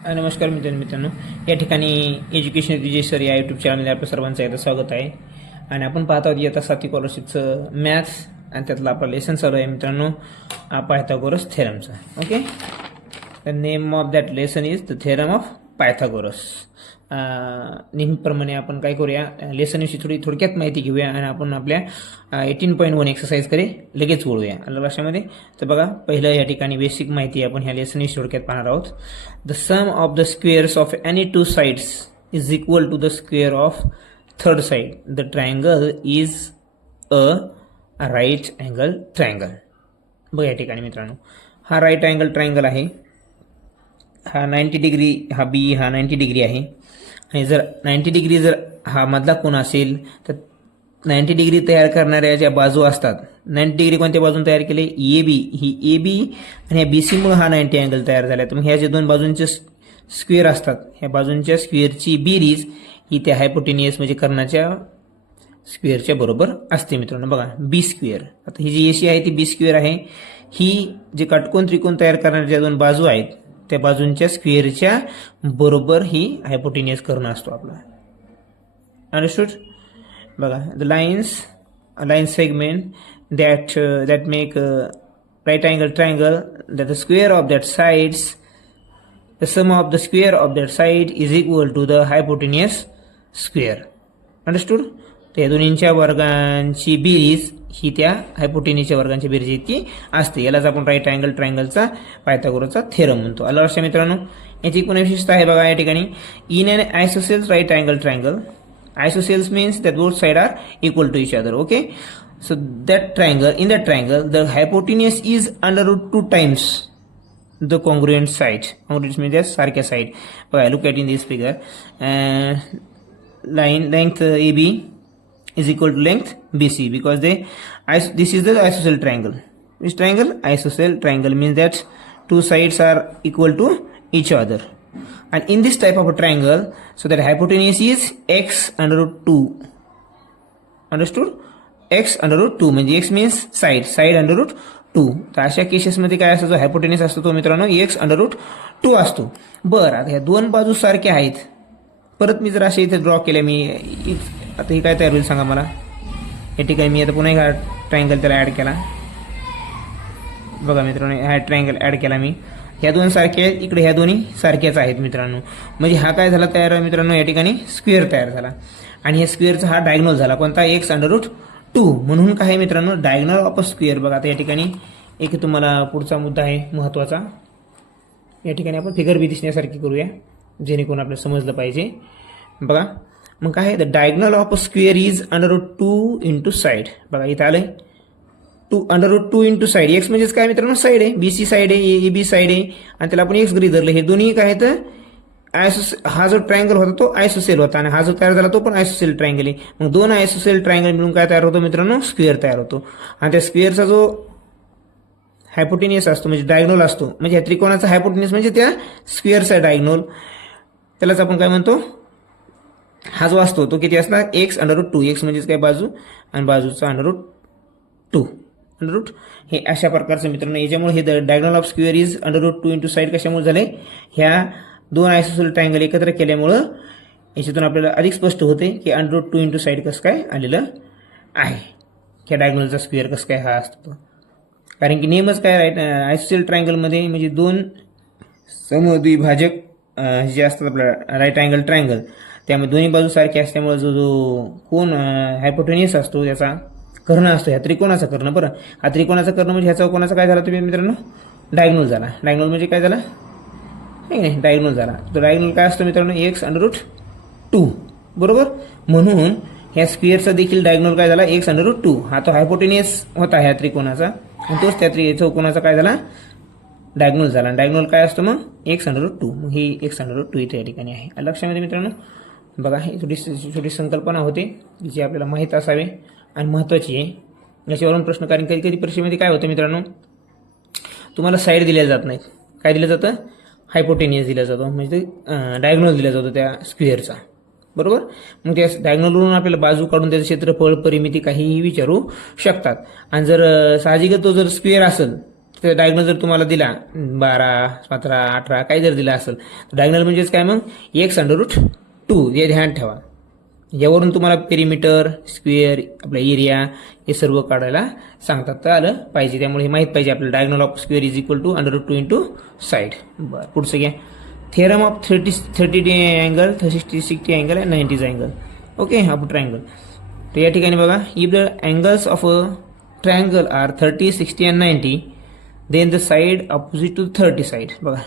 नमस्कार मित्रांनो, या ठिकाणी एज्युकेशन विजय सर या यूट्यूब चॅनलमध्ये आपलं सर्वांचं एकदा स्वागत आहे. आणि आपण पाहत आहोत इयत्ता 7वी स्कॉलरशिपचं मॅथ्स आणि त्यातला आपला लेसन चालू आहे मित्रांनो, Pythagoras थेरमचा. Okay, the name of that lesson is the theorem of Pythagoras. नेहमीप्रमाणे आपण काय करूया, लेसनविषयी थोडक्यात माहिती घेऊया आणि आपण आपल्या 18.1 एक्सरसाइजकडे लगेच वळूया. आलं लक्षामध्ये? तर बघा, पहिलं या ठिकाणी बेसिक माहिती आपण ह्या लेसनविषयी थोडक्यात पाहणार आहोत. The sum of the squares of any two sides is equal to the square of third side. The triangle is a right angle triangle. बघा या ठिकाणी मित्रांनो, हा राईट अँगल ट्रायंगल आहे, हा 90 डिग्री, हा बी, हा 90 डिग्री आहे. आणि जर 90 डिग्री जर हा मधला कोण असेल तर 90 डिग्री तयार करणाऱ्या ज्या बाजू असतात, 90 डिग्री कोणत्या बाजून तयार केले, A B, he A B आणि ह्या बी सीमुळे हा 90 अँगल तयार झाला. तर मग ह्या जे दोन बाजूंचे स्क्वेअर असतात, ह्या बाजूंच्या स्क्वेअरची बेरीज ही त्या हायपोटेनियस म्हणजे कर्णाच्या स्क्वेअरच्या बरोबर असते मित्रांनो. बघा, बी स्क्वेअर, आता ही जी एसी आहे ती बी स्क्वेअर आहे. ही जे काटकोन त्रिकोण तयार करणाऱ्या ज्या दोन बाजू आहेत त्या बाजूंच्या स्क्वेअरच्या बरोबर ही हायपोटेनियस कर्ण असतो आपला. अंडरस्टूड? बघा, the line segment that make right angle triangle, that the square of that sides, the sum of the square of that side is equal to the hypotenuse square. Understood? त्या दोन्हींच्या वर्गांची बेरीज ही त्या हायपोटेनियसच्या वर्गांची बेरीज इतकी असते. यालाच आपण राईट अँगल ट्रायंगलचा पायथागोरसचा थेरम म्हणतो. आलं लक्षात मित्रांनो? याची पुन्हा विशेषता आहे बघा या ठिकाणी, in an isosceles right angle triangle. Isosceles means that both side are equal to each other. Okay, so that triangle, in that triangle the hypotenuse is √2 times the congruent side. Congruent means सारख्या side. बघा, look at in this figure. line length AB is equal to length BC because this is the isosceles triangle. Which triangle? Isosceles triangle means that two sides are equal to each other. And in this type of a triangle, so that hypotenuse is x √2. Understood? x √2 म्हणजे x means side √2. तर अशा केसेसमध्ये काय असतो, जो hypotenuse असतो तो मित्रांनो x √2 असतो. बरं, आता ह्या दोन बाजू सारख्या आहेत. परत मी जर असे इथे ड्रॉ केले, मी आता हे काय तयार होईल सांगा मला. या ठिकाणी मी आता पुन्हा एक ट्रायंगल त्याला ॲड केला. बघा मित्रांनो, हा ट्रायंगल ॲड केला मी. ह्या दोन सारख्या आहेत, इकडे ह्या दोन्ही सारख्याच आहेत मित्रांनो. म्हणजे हा काय झाला तयार मित्रांनो, या ठिकाणी स्क्वेअर तयार झाला. आणि ह्या स्क्वेअरचा हा डायगोनल झाला कोणता, x √2. म्हणून काय मित्रांनो, डायगोनल ऑफ अ स्क्वेअर. बघा, आता या ठिकाणी एक तुम्हाला पुढचा मुद्दा आहे महत्त्वाचा. या ठिकाणी आपण फिगर बी दिसण्यासारखी करूया जेणेकरून आपल्याला समजलं पाहिजे. बघा, मग काय, the diagonal of a square is √2 into side. बघा इथं आलंय √2 इंटू साईड. एक्स म्हणजेच काय मित्रांनो, साईड आहे, बीसी साईड आहे, ए बी साईड आहे आणि त्याला आपण एक्स गृहीत धरलं. हे दोन्ही काय आहेत, हा जो ट्रायंगल होता तो आयसोसेल होता आणि हा जो तयार झाला तो पण आयसोसेल ट्रायंगल आहे. मग दोन आयसोसेल ट्रायंगल मिळून काय तयार होतो मित्रांनो, स्क्वेअर तयार होतो. आणि त्या स्क्वेअरचा जो हायपोटेनियस असतो म्हणजे डायगोनल असतो, म्हणजे ह्या त्रिकोणाचा हायपोटेनियस म्हणजे त्या स्क्वेअरचा डायगोनल, त्यालाच आपण काय म्हणतो, हा जो असतो तो किती असणार, x √2. एक्स म्हणजेच काय, बाजू, आणि बाजूचा √2. हे अशा प्रकारचं मित्रांनो. याच्यामुळे हे diagonal of square is √2 into side कशामुळे झाले, ह्या दोन आयसोसेल ट्रायंगल एकत्र केल्यामुळं याच्यातून आपल्याला अधिक स्पष्ट होते की √2 इंटू साईड कसं काय आलेलं आहे. ह्या डायगोनलचा स्क्वेअर कसं काय हा असतो, कारण की नेमच काय आयसोसेल ट्रायंगलमध्ये म्हणजे दोन समद्विभाजक जे असतात आपल्या राईट अँगल ट्रायंगल, त्यामुळे दोन्ही बाजू सारखी असल्यामुळे जो कोण हायपोटेनियस असतो त्याचा कर्ण असतो, ह्या त्रिकोणाचा कर्ण. बरं, हा त्रिकोणाचा कर्ण म्हणजे ह्याचा कोणाचा काय झाला तुम्ही मित्रांनो, डायगोनल झाला. डायगोनल म्हणजे काय झाला, नाही डायगोनल झाला. तो डायगोनल काय असतो मित्रांनो, x √2. बरोबर, म्हणून ह्या स्क्वेअरचा देखील डायगोनल काय झाला, x √2. हा तो हायपोटेनियस होता ह्या त्रिकोणाचा आणि तोच त्या चौकोनाचा काय झाला, डायगोनल झाला. डायगोनल काय असतो मग, x √2. मग ही x √2 इथे या ठिकाणी आहे. लक्षामध्ये मित्रांनो, बघा ही छोटी संकल्पना होते जी आपल्याला माहीत असावी आणि महत्त्वाची आहे. याच्यावरून प्रश्न, कारण कधी कधी परीक्षेमध्ये काय होतं मित्रांनो, तुम्हाला साईड दिल्या जात नाहीत. काय दिलं जातं, हायपोटेनियस दिला जातो, म्हणजे डायगोनल दिला जातो त्या स्क्वेअरचा. बरोबर, मग त्या डायगोनलवरून आपल्याला बाजू काढून त्याचं क्षेत्रफळ, परिमिती काहीही विचारू शकतात. आणि जर साहजिकच तो जर स्क्वेअर असेल तर डायगोनल जर तुम्हाला दिला 12, 17, 18 काही जर दिला असेल तर डायगोनल म्हणजेच काय मग x√2 हे ध्यान ठेवा. यावरून तुम्हाला पेरिमीटर, स्क्वेअर, आपला एरिया हे सर्व काढायला सांगतात तर आलं पाहिजे. त्यामुळे हे माहीत पाहिजे आपल्याला diagonal of square is equal to √2 into side. बरं, पुढचं घ्या. थेरम ऑफ 30 अँगल, 60 अँगल आणि 90 अँगल. ओके, हा ट्रायंगल. तर या ठिकाणी बघा, if the angles of a triangle are 30, 60 and 90, then the side opposite to 30 side. बघा,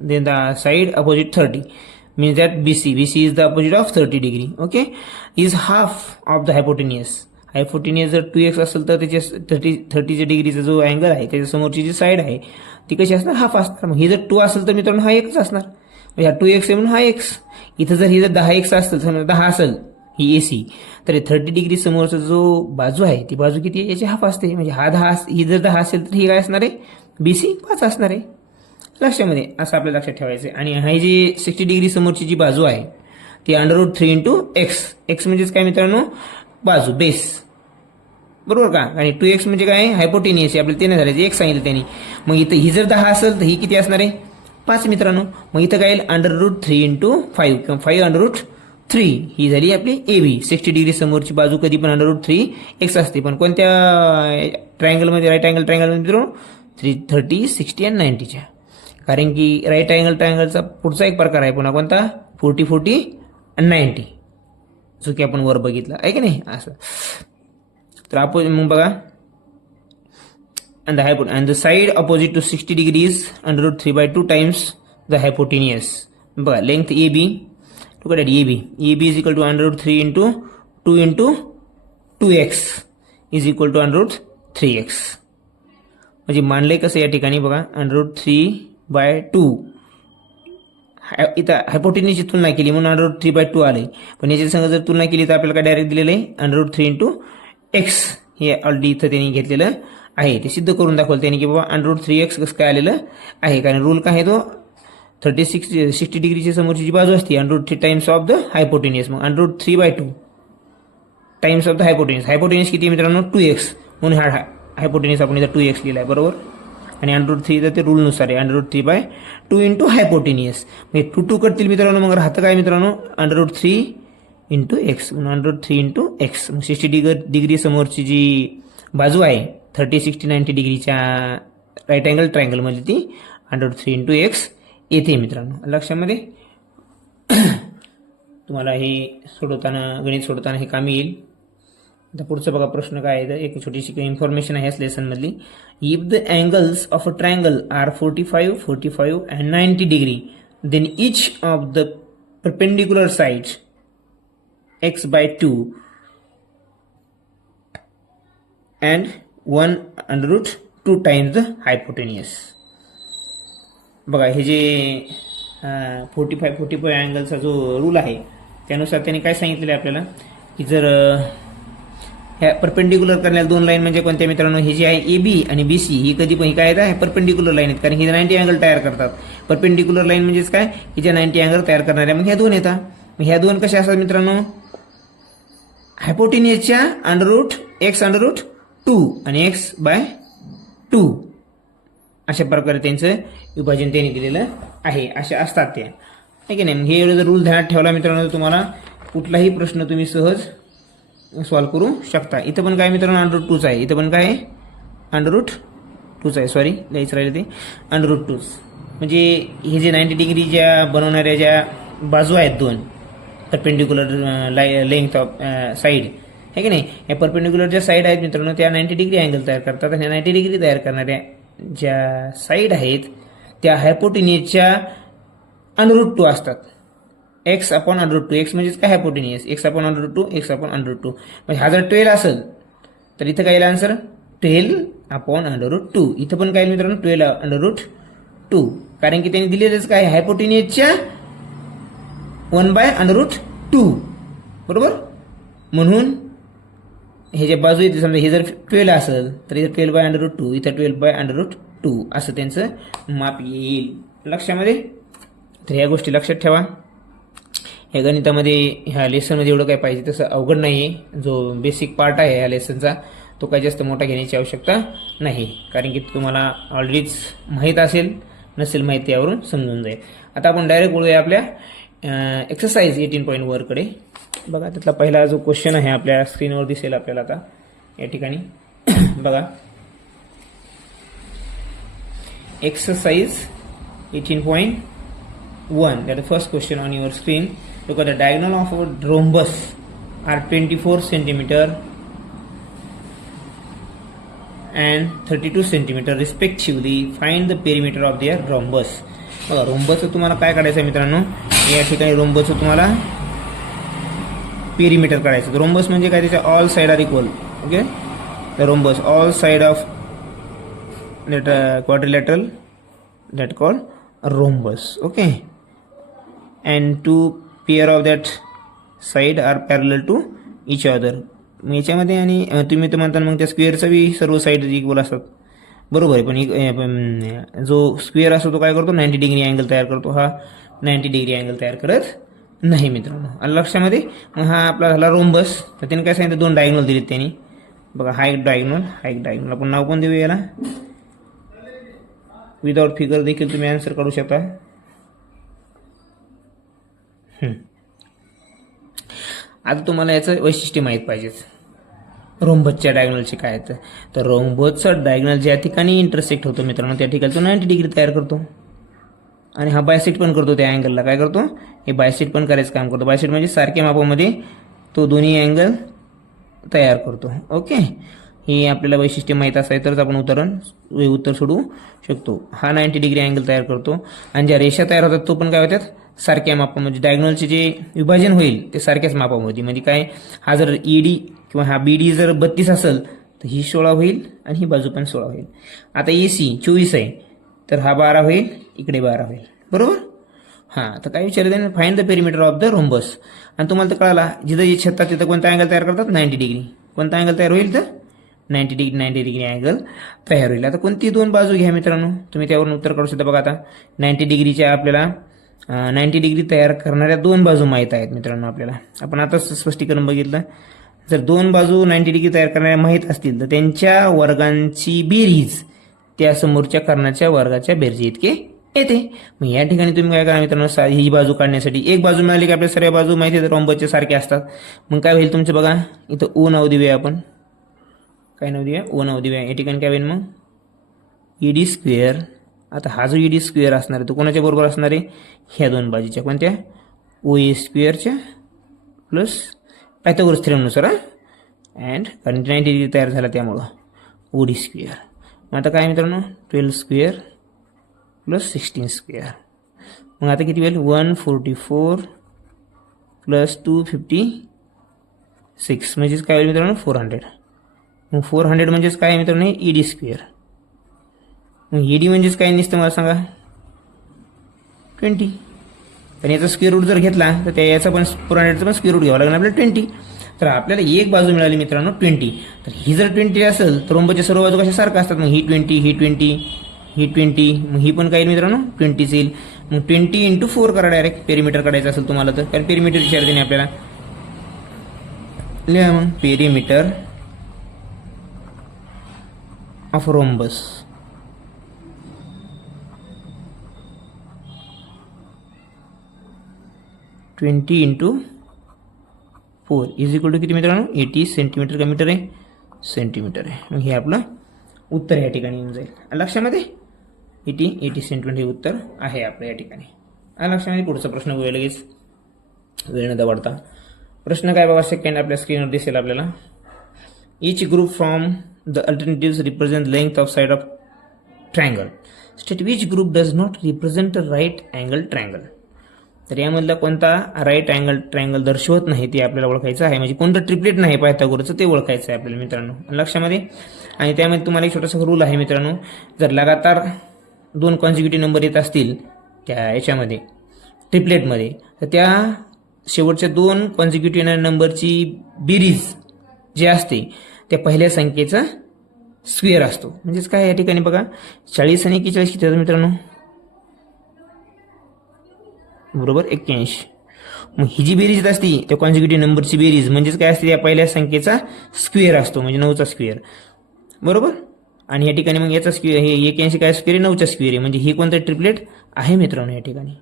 then the side opposite 30 means that BC is the opposite of 30 degree. Okay, is half of the hypotenuse. Hypotenuse जर 2x असेल तर त्याच्या 30 डिग्रीचा जो angle आहे त्याच्या समोरची जी साईड आहे ती कशी असणार, हाफ असणार. मग ही जर 2 असेल तर मित्रांनो हा एकच असणार. ह्या 2x आहे म्हणून हा x. इथं जर ही जर 10x असेल, समजा 10 असेल ही AC, तर 30 डिग्री समोरचा जो बाजू आहे ती बाजू किती आहे, याची हाफ असते. म्हणजे हा 10, ही जर 10 असेल तर ही काय असणार आहे, BC 5 असणार आहे. लक्षामध्ये असं आपल्याला लक्षात ठेवायचं. आणि ही जी 60 डिग्री समोरची जी बाजू आहे ती √3 इंटू एक्स. एक्स म्हणजेच काय मित्रांनो, बाजू, बेस, बरोबर का. आणि 2x म्हणजे काय, हायपोटेनियस आहे. आपल्याला ते नाही झालं, 1 सांगितलं त्यांनी. मग इथं ही जर 10 असेल तर ही किती असणार आहे, 5 मित्रांनो. मग इथं काय येईल, √3 इंटू 5 किंवा 5√3 ही झाली आपली AB. 60 डिग्री समोरची बाजू कधी पण √3x असते. पण कोणत्या ट्रायंगलमध्ये, राईट अँगल ट्रायंगलमध्ये मित्रांनो, 30, 60 आणि 90च्या. कारण की राईट अँगल ट्रायंगलचा पुढचा एक प्रकार आहे पुन्हा कोणता, 40, 40 आणि 90, जो की आपण वर बघितला आहे की नाही. असं तर आपण मग बघा, and the side opposite to 60 degrees √3/2 times the hypotenuse. बघा, length AB, look at AB is equal to √3 into 2 into 2x is equal to √3x. म्हणजे मानलंय कसं या ठिकाणी बघा, √3/2 इथं हायपोटेन्यूसची तुलना केली म्हणून √3/2 आले. पण याच्या संग जर तुलना केली तर आपल्याला काय डायरेक्ट दिलेलं आहे, √3 इंटू एक्स. हे ऑलरेडी इथं त्यांनी घेतलेलं आहे, ते सिद्ध करून दाखवलं त्यांनी की बाबा √3x कसं काय आलेलं आहे. कारण रूल काय आहे तो, 60 डिग्रीच्या समोरची जी बाजू असते √3 टाइम्स ऑफ द हायपोटेन्यूस. मग √3/2 टाइम्स ऑफ द हायपोटेन्यूस. हायपोटेन्यूस किती मित्रांनो, 2x, म्हणून हा हायपोटेन्यूस आपण इथं 2x लिहिला आहे, बरोबर. आणि √3 तर ते रूलनुसार आहे, √3/2 इंटू हायपोटेनियस. म्हणजे 2 करतील मित्रांनो. मग राहतं काय मित्रांनो, √3 into x, √3 into x. 60 degree समोरची जी बाजू आहे 30, 60, 90 डिग्रीच्या राईट अँगल ट्रायंगलमध्ये ती √3 इंटू एक्स येते मित्रांनो. लक्षामध्ये तुम्हाला हे सोडवताना, गणित सोडवताना हे कामी येईल. आता पुढचा बघा प्रश्न काय आहे, एक छोटीशी इन्फॉर्मेशन आहे याच लेसनमधली. If the angles of a triangle are 45, 45 and 90 degree, then each of the perpendicular sides x/2 and 1 √2 times the hypotenuse. बघा, हे जे 45 अँगलचा जो रूल आहे त्यानुसार त्यांनी काय सांगितलेलं आहे आपल्याला, की जर ह्या परपेंडिक्युलर करण्याला दोन लाईन म्हणजे कोणत्या मित्रांनो, हे जे आहे AB आणि BC ही कधी पण काय आहेत, परपेंडिक्युलर लाईन आहेत. कारण ही 90 अँगल तयार करतात. परपेंडिक्युलर लाईन म्हणजेच काय, की ज्या 90 अँगल तयार करणाऱ्या, मग ह्या दोन येतात. मग ह्या दोन कशा असतात मित्रांनो, हायपोटेनियसच्या √x√2 आणि x/2 अशा प्रकारे त्यांचं विभाजन त्यांनी दिलेलं आहे. अशा असतात त्या, आहे की नाही. हे जर रूल ध्यानात ठेवला मित्रांनो तर तुम्हाला कुठलाही प्रश्न तुम्ही सहज सॉल्व्ह करू शकता. इथं पण काय मित्रांनो, √2च आहे. इथं पण काय आहे, √2च आहे. सॉरी, लिहायचं राहिलं ते, √2. म्हणजे हे जे 90 डिग्री ज्या बनवणाऱ्या ज्या बाजू आहेत दोन, परपेंडिक्युलर लेंथ ऑफ साईड, आहे की नाही. या परपेंडिक्युलर ज्या साईड आहेत मित्रांनो त्या 90 डिग्री अँगल तयार करतात. आणि 90 डिग्री तयार करणाऱ्या ज्या साईड आहेत त्या हायपोटेनियसच्या √2 असतात. x/√2. एक्स म्हणजेच काय, हायपोटेनियस. x/√2, x/√2. म्हणजे हा जर 12 असेल तर इथं काय येईल आन्सर, 12/√2. इथं पण काय मित्रांनो, 12/√2. कारण की त्यांनी दिलेलंच काय, हायपोटेनियसच्या 1/√2, बरोबर. म्हणून हे जे बाजू येते, समजा हे जर 12 असेल तर इथं 12/√2, इथं 12/√2 असं त्यांचं माप येईल. लक्षामध्ये. तर ह्या गोष्टी लक्षात ठेवा. या गणितामध्ये ह्या लेसनमध्ये एवढं काय पाहिजे तसं अवघड नाही आहे. जो बेसिक पार्ट आहे ह्या लेसनचा तो काही जास्त मोठा घेण्याची आवश्यकता नाही, कारण की तुम्हाला ऑलरेडीच माहीत असेल, नसेल माहिती यावरून समजून जाईल. आता आपण डायरेक्ट बोलूया आपल्या एक्सरसाइज 18.1 कडे. बघा त्यातला पहिला जो क्वेश्चन आहे आपल्या स्क्रीनवर दिसेल आपल्याला आता या ठिकाणी. बघा exercise 18.1, that the first question on your screen. Look at the diagonal of a rhombus are 24 centimeter and 32 centimeter respectively. Find the perimeter of their rhombus. बघा रोम्बसचं तुम्हाला काय काढायचं आहे मित्रांनो, या ठिकाणी रोम्बसचं तुम्हाला पेरिमीटर काढायचं. रोम्बस म्हणजे काय, त्याच्या all side are equal. Okay, the rhombus all side of that quadrilateral that called rhombus. Okay, and two pair of that side are parallel to each other. याच्यामध्ये आणि तुम्ही तर म्हणता मग त्या स्क्वेअरचा बी सर्व साईड इक्वल असतात, बरोबर आहे. पण जो स्क्वेअर असतो तो काय करतो, 90 डिग्री अँगल तयार करतो. हा 90 डिग्री अँगल तयार करत नाही मित्रांनो, आलं लक्षामध्ये. मग हा आपला झाला रोम्बस. तर त्याने काय सांगितलं, 2 डायगोनल दिलेत त्यांनी. बघा हा एक डायगोनल, हा एक डायगोनल. आपण नाव पण देऊया याला. विदाउट फिगर देखील तुम्ही आन्सर काढू शकता. आता तुम्हाला याचं वैशिष्ट्य माहीत पाहिजे, रोम्बसच्या डायगोनलचे काय आहेत. तर रोम्बसचं डायगोनल ज्या ठिकाणी इंटरसेक्ट होतो मित्रांनो, त्या ठिकाणी तो 90 डिग्री तयार करतो. आणि हा बायसेक्ट पण करतो, त्या अँगलला काय करतो, हे बायसेक्ट पण करायचं काम करतो. बायसेक्ट म्हणजे सारख्या मापामध्ये तो दोन्ही अँगल तयार करतो. ओके, हे आपल्याला वैशिष्ट्य माहीत असाय तरच आपण उत्तर सोडवू शकतो. हा 90 डिग्री अँगल तयार करतो. आणि ज्या रेषा तयार होतात तो पण काय होतात, सारख्या मापामध्ये. डायगोनलचे जे विभाजन होईल ते सारख्याच मापामध्ये. म्हणजे काय, हा जर ईडी किंवा हा बीडी जर 32 असेल तर ही 16 होईल आणि ही बाजू पण 16 होईल. आता एसी 24 आहे तर हा 12 होईल, इकडे 12 होईल, बरोबर. हां, तर काय विचारलं त्याने, find the perimeter of the rhombus. आणि तुम्हाला तर कळाला, जिथं जे छतात तिथं कोणता अँगल तयार करतात, 90 डिग्री. कोणता अँगल तयार होईल तर 90 डिग्री अँगल तयार होईल. आता कोणती 2 बाजू घ्या मित्रांनो, तुम्ही त्यावरून उत्तर काढू शकता. बघा आता 90 डिग्रीच्या आपल्याला 90 डिग्री तयार करणाऱ्या 2 बाजू माहीत आहेत मित्रांनो आपल्याला. आपण आता स्पष्टीकरण बघितलं. जर 2 बाजू 90 डिग्री तयार करणाऱ्या माहीत असतील तर त्यांच्या वर्गांची बेरीज त्या समोरच्या कर्णाच्या वर्गाच्या बेरजी इतके येते. मग या ठिकाणी तुम्ही काय करा मित्रांनो, ही बाजू काढण्यासाठी एक बाजू मिळाली की आपल्या सर्व बाजू माहिती आहे रोम्बसचे सारखे असतात. मग काय होईल तुमचं, बघा इथं ओ नाव देऊया आपण. काय नाव देऊया, ओ नाव देऊया. या ठिकाणी काय होईल मग, ईडी स्क्वेअर. आता हा जो ईडी स्क्वेअर असणार आहे तो कोणाच्या बरोबर असणार आहे, ह्या 2 बाजूच्या कोणत्या, ओ ए स्क्वेअरच्या प्लस पायथागोरस थेरमनुसार. अँड कारण 90 डिग्री तयार झाला त्यामुळं ओडी स्क्वेअर. मग आता काय मित्रांनो, 12 स्क्वेअर प्लस 16 स्क्वेअर. मग आता किती होईल, 144 प्लस 256 म्हणजेच काय होईल मित्रांनो, 400. मग 400 म्हणजेच काय मित्रांनो, ईडी स्क्वेअर. मग ईडी म्हणजेच काय नसतं मला सांगा, 20. आणि याचा स्क्वेअर रूट जर घेतला तर त्या याचा पण 400चा पण स्क्वेअर रूट घ्यावा लागणार आपल्याला 20. तर आपल्याला एक बाजू मिळाली मित्रांनो 20. तर ही जर 20 असेल तर रोम्बसच्या सर्व बाजू कशा सारख्या असतात. मग ही 20, ही 20, ही 20, मग ही पण काय मित्रांनो 20 येईल. मग 20 × 4 करा डायरेक्ट, पेरिमीटर काढायचं असेल तुम्हाला तर, कारण पेरिमीटर विचारते नाही आपल्याला. लिहा मग perimeter of rhombus. Twenty × 4 is equal to किती मित्रांनो, 80 सेंटीमीटर का मीटर आहे, सेंटीमीटर आहे. मग हे आपलं उत्तर या ठिकाणी येऊन जाईल. लक्षामध्ये 80 सेंटीमीटर हे उत्तर आहे आपलं या ठिकाणी. लक्षामध्ये पुढचा प्रश्न बघूया लगेच, वेळ न दवडता. प्रश्न काय बघा, सेकंड आपल्या स्क्रीनवर दिसेल आपल्याला. Each group from the alternatives represent length of side of triangle. State which group does not represent a right angle triangle. तर यामधला कोणता राईट अँगल ट्रायंगल दर्शवत नाही ते आपल्याला ओळखायचं आहे. म्हणजे कोणतं ट्रिपलेट नाही पायथागोरसचं ते ओळखायचं आहे आपल्याला मित्रांनो, लक्षामध्ये. आणि त्यामध्ये तुम्हाला एक छोटासा रूल आहे मित्रांनो, जर लगातार 2 कॉन्सिक्युटिव्ह नंबर येत असतील त्या याच्यामध्ये ट्रिपलेटमध्ये, तर त्या शेवटच्या 2 कॉन्सिक्युटिव्ह नंबरची बेरीज जे असते त्या पहिल्या संख्येचा स्क्वेअर असतो. म्हणजेच काय या ठिकाणी बघा, 40 आणि 41 किती होतं मित्रांनो, बरोबर 81. मग ही जी बेरीज असते त्या कॉन्सिक्युटिव्ह नंबरची बेरीज म्हणजेच काय असते, या पहिल्या संख्येचा स्क्वेअर असतो, म्हणजे 9चा स्क्वेअर, बरोबर. आणि या ठिकाणी मग याचा स्क्वेअर, हे 81 काय स्क्वेअर आहे, 9चा स्क्वेअर आहे, म्हणजे ही कोणतं ट्रिपलेट आहे मित्रांनो या ठिकाणी,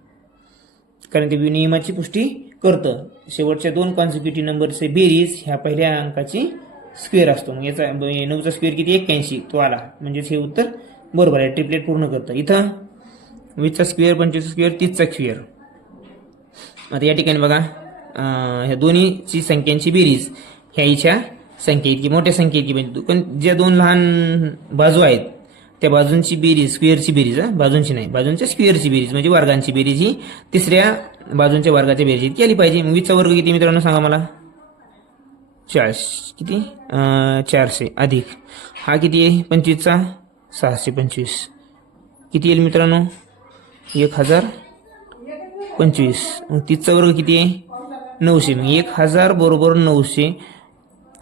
कारण ते नियमाची पुष्टी करतं. शेवटच्या दोन कॉन्सिक्युटिव्ह नंबरचे बेरीज ह्या पहिल्या अंकाची स्क्वेअर असतो. मग याचा 9चा स्क्वेअर किती, 81, तो आला, म्हणजेच हे उत्तर बरोबर आहे, ट्रिपलेट पूर्ण करतं. इथं 20चा स्क्वेअर, 25चा स्क्वेअर, 30चा स्क्वेअर. आता या ठिकाणी बघा, ह्या दोन्हीची संख्यांची बेरीज ह्या हिच्या संख्या इतकी, मोठ्या संख्या इतकी, म्हणजे ज्या दोन लहान बाजू आहेत त्या बाजूंची बेरीज, स्क्वेअरची बेरीज, बाजूंची नाही, बाजूंच्या स्क्वेअरची बेरीज म्हणजे वर्गांची बेरीज ही तिसऱ्या बाजूंच्या वर्गाच्या बेरीज इतकी आली पाहिजे. मग 20चा वर्ग किती मित्रांनो सांगा मला, 400 किती, 400 अधिक हा किती आहे, 25चा 625 किती येईल मित्रांनो, 1025. मग 30चा वर्ग किती आहे, 900. मग 1000 बरोबर 900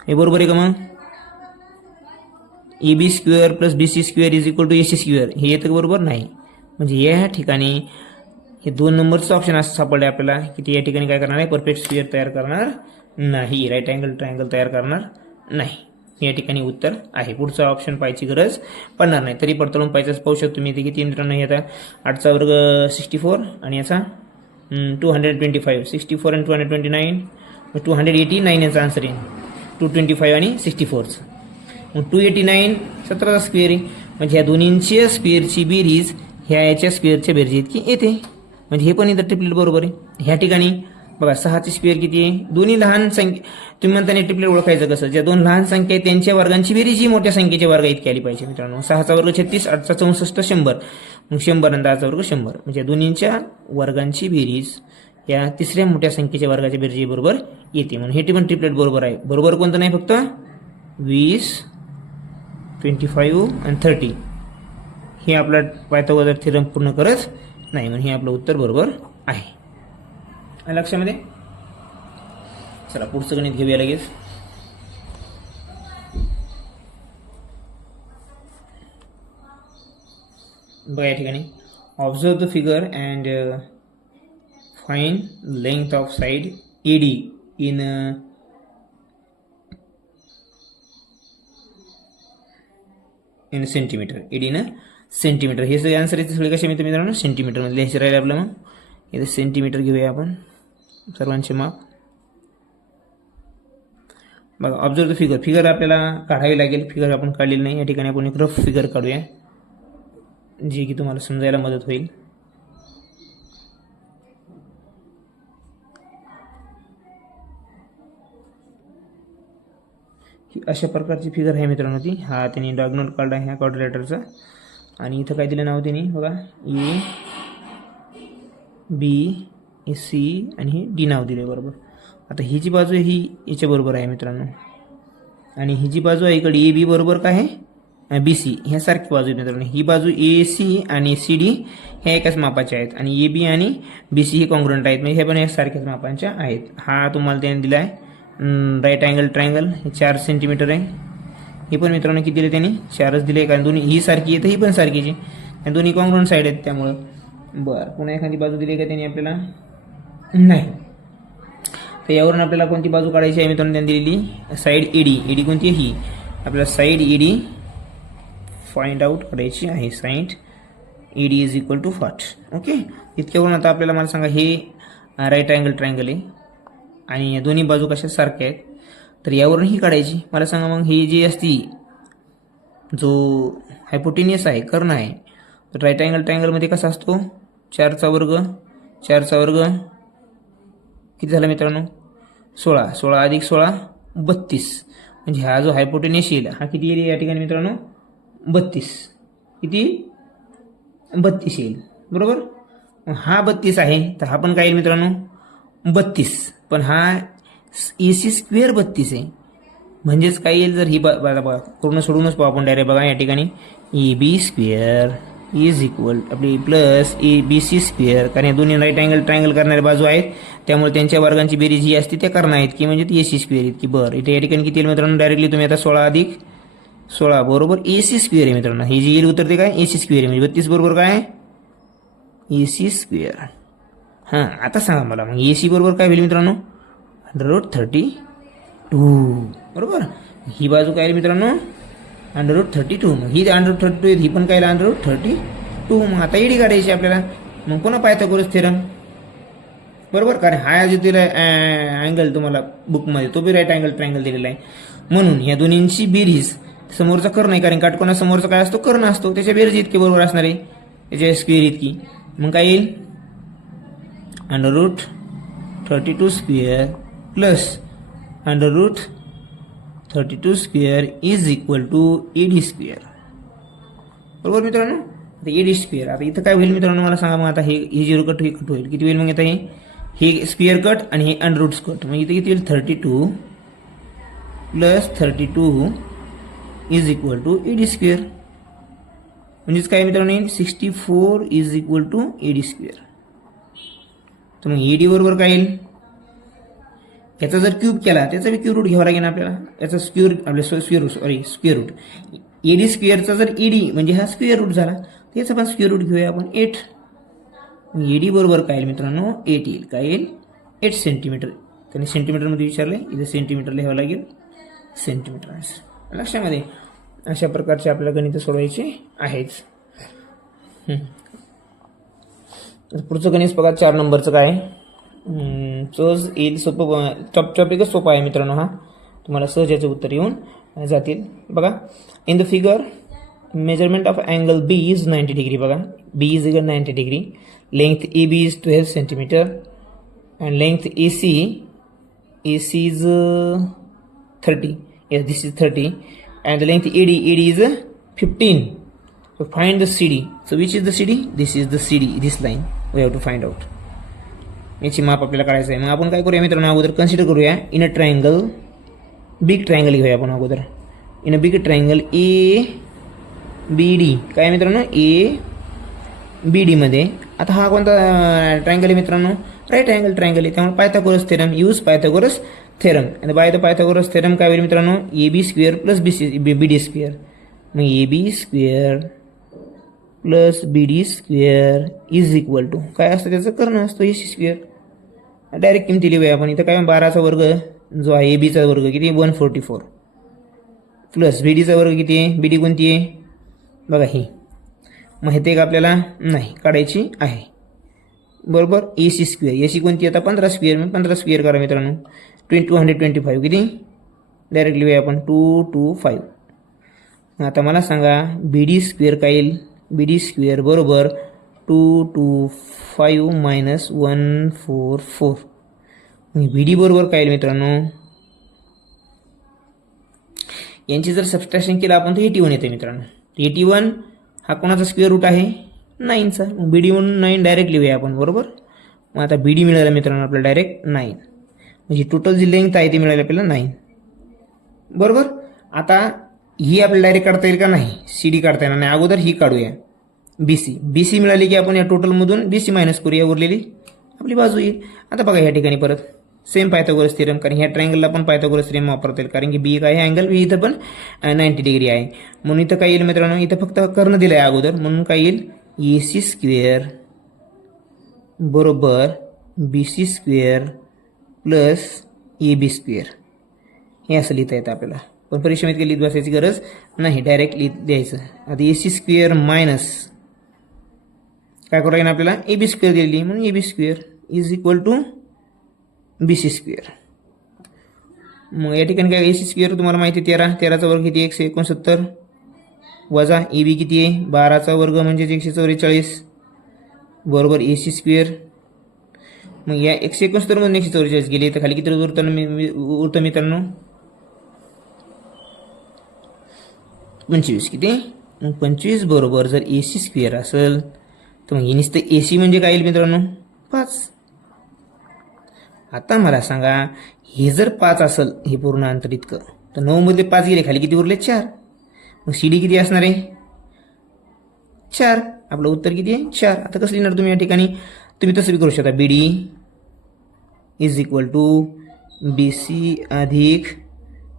हे बरोबर आहे का, मग AB square plus BC square is equal to AC square हे येतं बरोबर नाही. म्हणजे या ठिकाणी हे 2 नंबरचं ऑप्शन असं सापडले आपल्याला की ते या ठिकाणी काय करणार आहे, परफेक्ट स्क्वेअर तयार करणार नाही, राईट अँगल ट्रायंगल तयार करणार नाही. या ठिकाणी उत्तर आहे. पुढचा ऑप्शन पाहायची गरज पडणार नाही, तरी पडताळून पाहायचं पाहू शकतो तुम्ही. इथे किती मित्रांनो, आता 8चा वर्ग 64 आणि याचा 225, 64 आणि 229, 289 याचा आन्सर येईल, 225 आणि 64. मग 289 17चा स्क्वेअर आहे, म्हणजे ह्या दोन्हींच्या स्क्वेअरची बेरीज ह्या याच्या स्क्वेअरच्या बेरीज इतकी येते, म्हणजे हे पण इथं ट्रिपलेट बरोबर आहे. ह्या ठिकाणी बघा 6ची स्क्वेअर किती आहे, दोन्ही लहान संख्या, तुम्ही म्हणताना ट्रिपलेट ओळखायचं कसं, ज्या दोन लहान संख्या आहेत त्यांच्या वर्गांची बेरीज ही मोठ्या संख्येच्या वर्ग इतकी आली पाहिजे मित्रांनो. 6चा वर्ग 36, 8चा 64, 100, मग 100 आणि 10चा वर्ग 100, म्हणजे दोन्हींच्या वर्गांची बेरीज या तिसऱ्या मोठ्या संख्येच्या वर्गाच्या बेरीज बरोबर येते, म्हणून हे पण ट्रिपलेट बरोबर आहे. बरोबर कोणतं नाही, फक्त 20, 25 आणि 30 हे आपला पायथागोरस थिअरम पूर्ण करत नाही, म्हणून हे आपलं उत्तर बरोबर आहे. लक्षामध्ये. चला पुढचं गणित घेऊया लगेच. बघा या ठिकाणी, observe the figure and find length of side AD in centimetre, AD in centimetre. हे सगळे आन्सर येते सगळे कशा मित्रांनो, सेंटीमीटर मध्ये लिहायचे राहिले आपलं. मग इथे सेंटीमीटर घेऊया आपण सर्वांचे माप. बघा ऑब्झर्व द फिगर, फिगर आपल्याला काढावी लागेल, फिगर आपण काढलेली नाही. या ठिकाणी आपण एक रफ फिगर काढूया जे की तुम्हाला समजायला मदत होईल. ही अशा प्रकारची फिगर आहे मित्रांनो ती. हा त्यांनी डायगोनल काढला आहे ह्या क्वाड्रिलेटरचा, आणि इथं काय दिलं नाव त्यांनी बघा, ABC आणि हे D नाव दिले बरोबर. आता ही जी बाजू आहे ही याच्या बरोबर आहे मित्रांनो, आणि ही जी बाजू आहे इकडे AB बरोबर काय आहे, BC ह्या सारखी बाजू आहे मित्रांनो. ही बाजू AC आणि CD ह्या एकाच मापाच्या आहेत, आणि AB आणि BC हे कॉन्ग्रुएंट आहेत, म्हणजे हे पण एक सारख्याच मापांच्या आहेत. हा तुम्हाला त्याने दिला आहे राईट अँगल ट्रायंगल, हे 4 सेंटीमीटर आहे. हे पण मित्रांनो किती दिले त्यांनी, 4च दिले, कारण दोन्ही ही सारखी आहे तर ही पण सारखीची, आणि दोन्ही कॉन्ग्रुएंट साईड आहेत त्यामुळं. बरं, पुन्हा एखादी बाजू दिली का त्यांनी आपल्याला, नाही. तर यावरून आपल्याला कोणती बाजू काढायची आहे मित्रांनो, त्यांनी दिलेली साईड AD कोणती आहे, ही आपल्याला साईड AD फाइंड आउट करायची आहे. Side AD is equal to 40. Okay, इतक्यावरून आता आपल्याला मला सांगा, हे राईट अँगल ट्रायंगल आहे आणि दोन्ही बाजू कशा सारख्या आहेत, तर यावरून ही काढायची. मला सांगा मग ही जी असती, जो हायपोटेनियस आहे, कर्ण आहे, तर राईट अँगल ट्रायंगलमध्ये कसा असतो, 4चा वर्ग किती झाला मित्रांनो, 16, 16 अधिक 16 32, म्हणजे हा जो हायपोटेनियस येईल हा किती येईल या ठिकाणी मित्रांनो, 32. किती, 32 येईल बरोबर. हा 32 आहे, तर हा पण काय येईल मित्रांनो, 32, पण हा AC स्क्वेअर 32 आहे, म्हणजेच काय येईल, जर ही पूर्ण सोडूनच पाहू आपण डायरेक्ट. बघा या ठिकाणी AB स्क्वेअर इज इक्वल आपली प्लस ABC स्क्वेअर, कारण या दोन्ही राईट अँगल ट्रायंगल करणाऱ्या बाजू आहेत, त्यामुळे त्यांच्या वर्गांची बेरीज जी असते त्या कर्ण आहेत की, म्हणजे ती AC स्क्वेअर इतकी. बरं, इथे या ठिकाणी किती येईल मित्रांनो, डायरेक्टली तुम्ही आता 16 अधिक 16 बरोबर AC स्क्वेअर आहे मित्रांनो. ही जी येईल उत्तर ते काय, AC स्क्वेअर आहे, म्हणजे 32 बरोबर काय, AC स्क्वेअर. हां आता सांगा मला मग AC बरोबर काय होईल मित्रांनो, √32 बरोबर. ही बाजू काय आहे मित्रांनो, √32. मग ही √32 आहे, ही पण काय √32. मग आता ED काढायची आपल्याला. मग पुन्हा पायथागोरस थेरम बरोबर, कारण हा जो दिला अँगल तुम्हाला बुकमध्ये तो बी राईट अँगल ट्रायंगल दिलेला आहे. म्हणून या दोन्हींची बेरीज, समोरचा कर्ण आहे कारण काटकोना समोरचा काय असतो, कर्ण असतो, त्याच्या बेरीज इतकी बरोबर असणार आहे, त्याच्या स्क्वेअर इतकी. मग काय येईल, √32 square plus √32 square is equal to ED square. बरोबर मित्रांनो. आता ED स्क्वेअर, आता इथं काय होईल मित्रांनो मला सांगा. मग आता हे 0 कट हे कट होईल, किती होईल मग आता हे स्क्वेअर कट आणि हे √ कट. मग इथे किती होईल, 32 प्लस 32 is equal to ED square. म्हणजेच काय मित्रांनो, 64 is equal to ED square. तर मग ED बरोबर काय येईल, याचा जर क्यूब केला त्याचा बी क्यूब रूट घ्यावा लागेल आपल्याला, याचा स्क्वेअर रूट. ED स्क्वेअरचा जर ED म्हणजे हा स्क्वेअर रूट झाला, त्याचा पण स्क्वेअर रूट घेऊया आपण 8. ED बरोबर काय येईल मित्रांनो, 8 येईल. काय येईल, 8 सेंटीमीटर. त्यांनी सेंटीमीटरमध्ये विचारले, इथे सेंटीमीटर लिहावं लागेल, सेंटीमीटर. लक्षामध्ये अशा प्रकारचे आपल्याला गणित सोडवायचे आहेच. पुढचं गणित बघा, 4 नंबरचं काय सहज येईल, सोपं टॉपिकच सोपा आहे मित्रांनो. हा तुम्हाला सहज याचं उत्तर येऊन जातील. बघा, in the figure measurement of angle B is 90 degree. बघा, B is equal 90 degree. Length AB is 12 centimetre and length AC is 30. Yes, this is 30 and the length AD is 15. So find the CD. So which is the CD? This is the CD, this line we have to find out. याची माप आपल्याला काढायचं आहे. मग आपण काय करूया मित्रांनो, अगोदर कन्सिडर करूया in a triangle, big triangle घेऊया आपण अगोदर. In a big triangle ABD. काय मित्रांनो, ABD मध्ये आता हा कोणता ट्रायंगल आहे मित्रांनो, राईट अँगल ट्रायंगल आहे. त्यामुळे Pythagoras theorem, use Pythagoras theorem. आणि बाय द पायथागोरस थेरम काय होईल मित्रांनो, AB square plus BD square. मग AB square plus BD square is equal to काय असतं, त्याचं कर्ण असतो AC स्क्वेअर. डायरेक्ट किमती लिहूया आपण. इथं काय 12चा वर्ग जो आहे ABचा वर्ग किती, 144 प्लस BDचा वर्ग किती आहे, BD कोणती आहे बघा ही, माहिती आहे का आपल्याला, नाही काढायची आहे बरोबर. AC स्क्वेअर, AC कोणती आता 15 स्क्वेअर. मग 15 स्क्वेअर करा मित्रांनो, 225 किती, डायरेक्ट लिहूया आपण 225. आता मला सांगा BD स्क्वेअर काय येईल, BD स्क्वेअर बरोबर 225 मायनस 144. BD बरोबर काय येईल मित्रांनो, यांची जर सबस्ट्रॅक्शन केलं आपण तर 81 येते मित्रांनो. 81 हा कोणाचा स्क्वेअर रूट आहे, 9चा. मग BD म्हणून 9 डायरेक्ट लिहूया आपण बरोबर. मग आता BD मिळाला मित्रांनो आपल्याला डायरेक्ट 9. म्हणजे टोटल जी लेंथ आहे ती मिळाली आपल्याला 9 बरोबर. आता ही आपल्याला डायरेक्ट काढता येईल का, नाही, CD काढता येणार नाही. अगोदर ही काढूया BC मिळाली की आपण या टोटलमधून BC मायनस करूया, उरलेली आपली बाजू येईल. आता बघा या ठिकाणी परत सेम पायथागोरस थेरम, कारण ह्या ट्रायंगलला पण पायथागोरस थेरम वापरता येईल, कारण की B काय आहे अँगल, B इथं पण 90 डिग्री आहे. म्हणून इथं काय येईल मित्रांनो, इथं फक्त कर्ण दिलं आहे अगोदर, म्हणून काय येईल AC स्क्वेअर बरोबर BC square plus AB square. हे असं लिहिता येतं आपल्याला, पण परिश्रमित लिहित बसायची गरज नाही, डायरेक्ट लिहित द्यायचं. आता AC स्क्वेअर मायनस काय करू लागेल आपल्याला, AB स्क्वेअर दिलेली म्हणून AB square is equal to BC square. मग या ठिकाणी काय AC स्क्वेअर तुम्हाला माहिती 13चा वर्ग किती 169 वजा AB किती आहे 12चा वर्ग म्हणजे 144 बरोबर AC स्क्वेअर. मग या 169 मधून 144 गेले तर खाली किती उरतं मित्रांनो, 25 किती, मग 25 बरोबर जर AC स्क्वेअर असेल तर मग हे नुसतं AC म्हणजे काय येईल मित्रांनो 5. आता मला सांगा हे जर 5 असेल हे पूर्ण अंतर इतकं, तर 9 मध्ये 5 गेले खाली किती उरले 4. मग CD किती असणार आहे 4. आपलं उत्तर किती आहे 4. आता कसं लिहिणार तुम्ही या ठिकाणी, तुम्ही तसं बी करू शकता, BD is equal to BC अधिक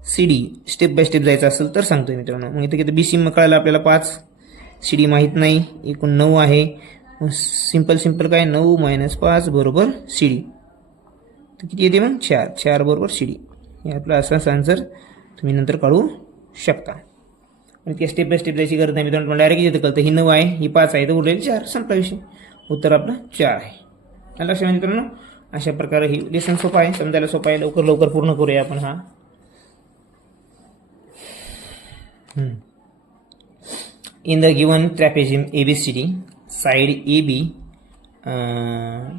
CD. स्टेप बाय स्टेप जायचं असेल तर सांगतोय मित्रांनो. मग इथं किती BC कळालं आपल्याला 5, CD माहीत नाही, एकूण 9 आहे. सिंपल काय 9 - 5 बरोबर CD. तर किती येते मग 4. 4 बरोबर CD. हे आपला असाच आन्सर तुम्ही नंतर काढू शकता. आणि ते स्टेप बाय स्टेप जायची गरज नाही मित्रांनो. तुम्हाला डायरेक्ट येतं कळतं. ही 9 आहे, ही 5 आहे, तर उरलेली 4. संपला विषय. उत्तर आपलं 4 आहे. लक्षात मित्रांनो. अशा प्रकारे ही लेसन सोपा आहे, समजायला सोपा आहे. लवकर पूर्ण करूया आपण हा. In the given trapezium ABCD side AB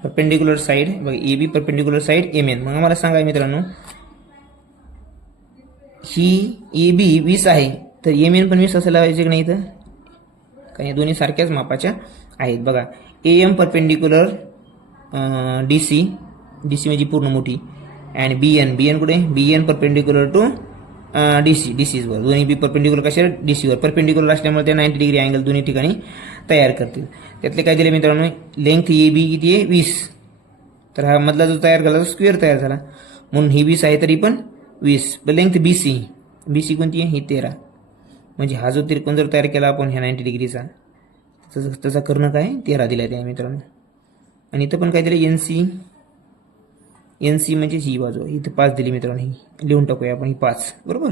perpendicular side बघा AB परपेंडिक्युलर साइड MN. मग आम्हाला सांगा मित्रांनो, ही AB 20 आहे, तर MN पण 20 असायला पाहिजे की नाही? तर कारण दोन्ही सारख्याच मापाच्या आहेत. बघा AM परपेंडिक्युलर DC म्हणजे पूर्ण मोठी, आणि BN कुठे? BN परपेंडिक्युलर टू DC वर. दोन्ही बी परपेंडिक्युलर कशावर? DC वर. परपेंडिक्युलर असल्यामुळे ते 90 डिग्री अँगल दोन्ही ठिकाणी तयार करतील. त्यातले काय दिले मित्रांनो? लेंथ AB किती आहे? 20. तर हा मधला जो तयार झाला तो स्क्वेअर तयार झाला, म्हणून ही 20 आहे, तरी पण 20. लेंथ BC कोणती आहे? ही 13. म्हणजे हा जो त्रिकोण जर तयार केला आपण ह्या 90 डिग्रीचा, त्याचा कर्ण काय? 13 दिला त्या मित्रांनो. आणि इथं पण काय दिलं? NC म्हणजे ही बाजू. इथं 5 दिली मित्रांनो. ही लिहून टाकूया आपण, ही 5 बरोबर.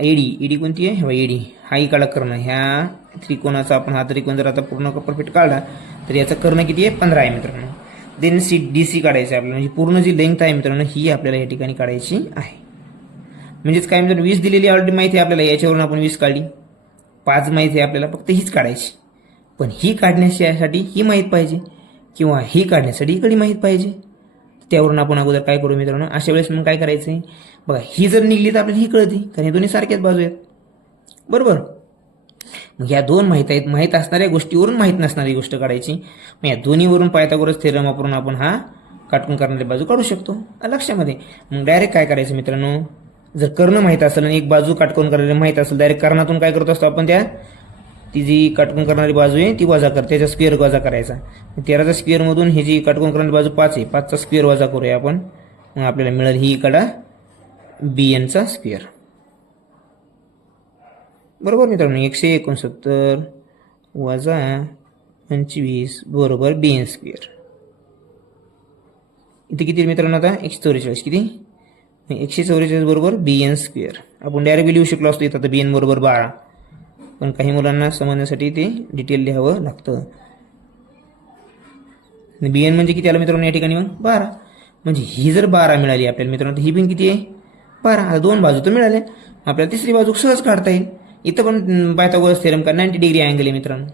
AD कोणती आहे? AD हा इकडला कर्ण. ह्या त्रिकोणाचा आपण हा त्रिकोण जर आता पूर्ण परफेक्ट काढला तर याचं कर्ण किती आहे? 15 आहे मित्रांनो. देन DC काढायचं आहे आपल्याला. म्हणजे पूर्ण जी लेंथ आहे मित्रांनो ही आपल्याला या ठिकाणी काढायची आहे. म्हणजेच काय मित्रांनो, 20 दिलेली ऑलरेडी माहिती आहे आपल्याला, याच्यावरून आपण 20 काढली. 5 माहिती आहे आपल्याला, फक्त हीच काढायची. पण ही काढण्यासाठी ही माहीत पाहिजे, किंवा ही काढण्यासाठी इकडे माहीत पाहिजे. त्यावरून आपण अगोदर काय करू मित्रांनो, अशा वेळेस मग काय करायचं आहे? बघा ही जर निघली तर आपल्याला ही कळते, कारण हे दोन्ही सारख्याच बाजू आहेत बरोबर. मग या दोन माहीत असणाऱ्या गोष्टीवरून माहीत नसणारी गोष्ट काढायची. मग या दोन्हीवरून पायथागोरस थेरम वापरून आपण हा काटकून करणारी बाजू काढू शकतो लक्षामध्ये. मग डायरेक्ट काय करायचं मित्रांनो, जर कर्ण माहीत असेल आणि एक बाजू काटकून करायला माहीत असेल, डायरेक्ट कर्णातून काय करत असतो आपण? ती जी काटकून करणारी बाजू आहे ती वजा कर, त्याचा स्क्वेअर वजा करायचा. 13चा स्क्वेअरमधून ही जी काटकून करणारी बाजू 5 आहे, 5चा स्क्वेअर वजा करूया आपण. मग आपल्याला मिळेल ही इकडा BNचा स्क्वेअर बरोबर मित्रांनो. 169 वजा 25 बरोबर BN स्क्वेअर. इथे किती मित्रांनो? आता 144. किती? 144 बरोबर BN स्क्वेअर. आपण डायरेक्ट लिहू शकलो असतो इथं, तर BN बरोबर 12. पण काही मुलांना समजण्यासाठी ते डिटेल लिहावं लागतं. BN म्हणजे किती आलं मित्रांनो या ठिकाणी? मग 12. म्हणजे ही जर 12 मिळाली आपल्याला मित्रांनो, तर ही पण किती आहे? 12. आता दोन बाजू तर मिळाल्या, आपल्याला तिसरी बाजू सहज काढता येईल. इथं पण पायथागोरस थेरम का 90 डिग्री अँगल आहे मित्रांनो